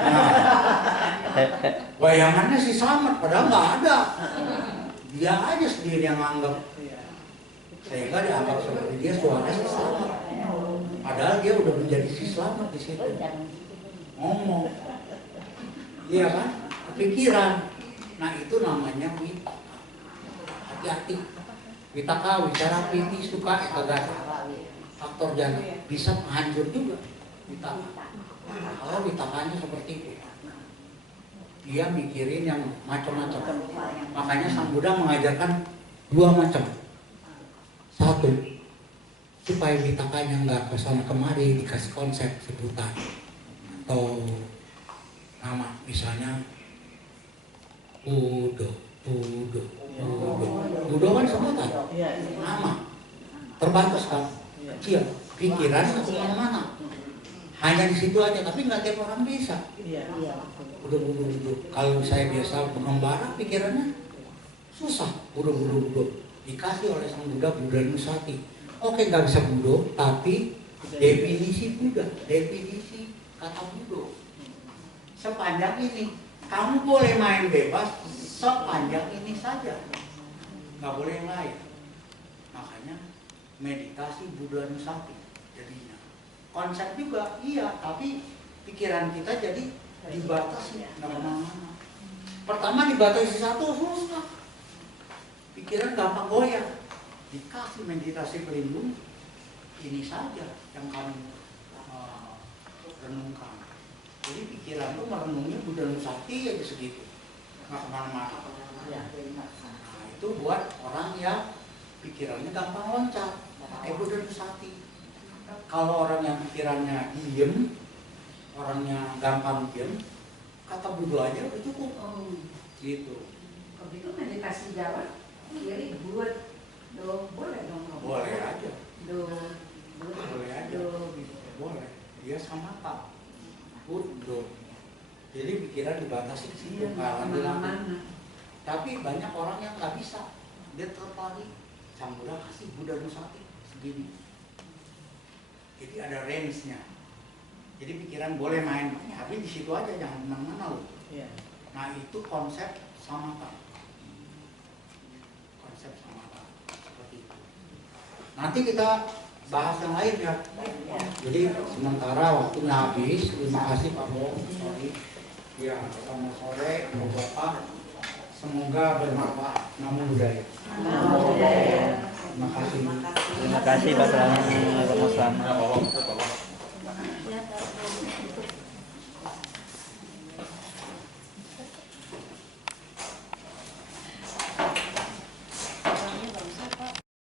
Nah, bayangannya si Slamet, padahal nggak ada. Dia aja sendiri yang anggap. Sehingga dianggap seperti dia suara si Slamet. Padahal dia udah menjadi si Slamet di situ. Ngomong. Iya kan? Pikiran. Nah itu namanya witaka. Hati-hati. Witaka, wicara, piti, suka, ekagata. Faktor jana. Bisa menghancur juga witaka. Kalau witakanya seperti itu. Dia mikirin yang macam-macam. Makanya Sang Buddha mengajarkan dua macam. Satu, supaya witakanya nggak kesana kemari, dikasih konsep sebutan atau nama, misalnya Budo kan sebutan, nama terbatas kan, kecil, pikiran ke mana-mana, hanya di situ aja, tapi nggak tiap orang bisa. Budo. Kalau saya biasa mengembara pikirannya susah, budo. Dikasih oleh Sang Buddha, Buddha Nusati. Oke, nggak bisa Buddha, tapi definisi Buddha, definisi kata Buddha. Sepanjang ini, kamu boleh main bebas sepanjang ini saja, nggak boleh yang lain. Makanya meditasi Buddha Nusati jadinya. Konsep juga iya, tapi pikiran kita jadi dibatasi, nggak kemana-mana. Pertama dibatasi satu susah. Pikiran gampang goyah. Dikasih meditasi pelindung, ini saja yang kamu renungkan. Jadi pikiran itu merenungnya Buddha Nusati aja segitu, nggak kemana-mana. Nah itu buat orang yang pikirannya gampang loncat, pakai Buddha Nusati. Kalau orang yang pikirannya diem, orangnya gampang diem, kata Buddha aja udah cukup. Gitu. Kalau itu meditasi Jawa, kiri buat do boleh dong? Boleh aja. Boleh aja. Boleh. Dia sama tak. Budo. Jadi pikiran dibatasi ke situ. Tapi banyak orang yang nggak bisa. Dia tertarik. Sang Buddha kasih Buddha Nusati segini. Jadi ada range-nya. Jadi pikiran boleh main, tapi di situ aja, jangan kemana-mana loh. Nah itu konsep samatha. Seperti itu. Nanti kita bahas yang lain ya. Jadi sementara waktunya habis. Terima kasih Pak Bo. Sorry. Ya, selamat sore Bapak. Semoga bermanfaat. Namo Buddhaya. Terima kasih Pak Selamat.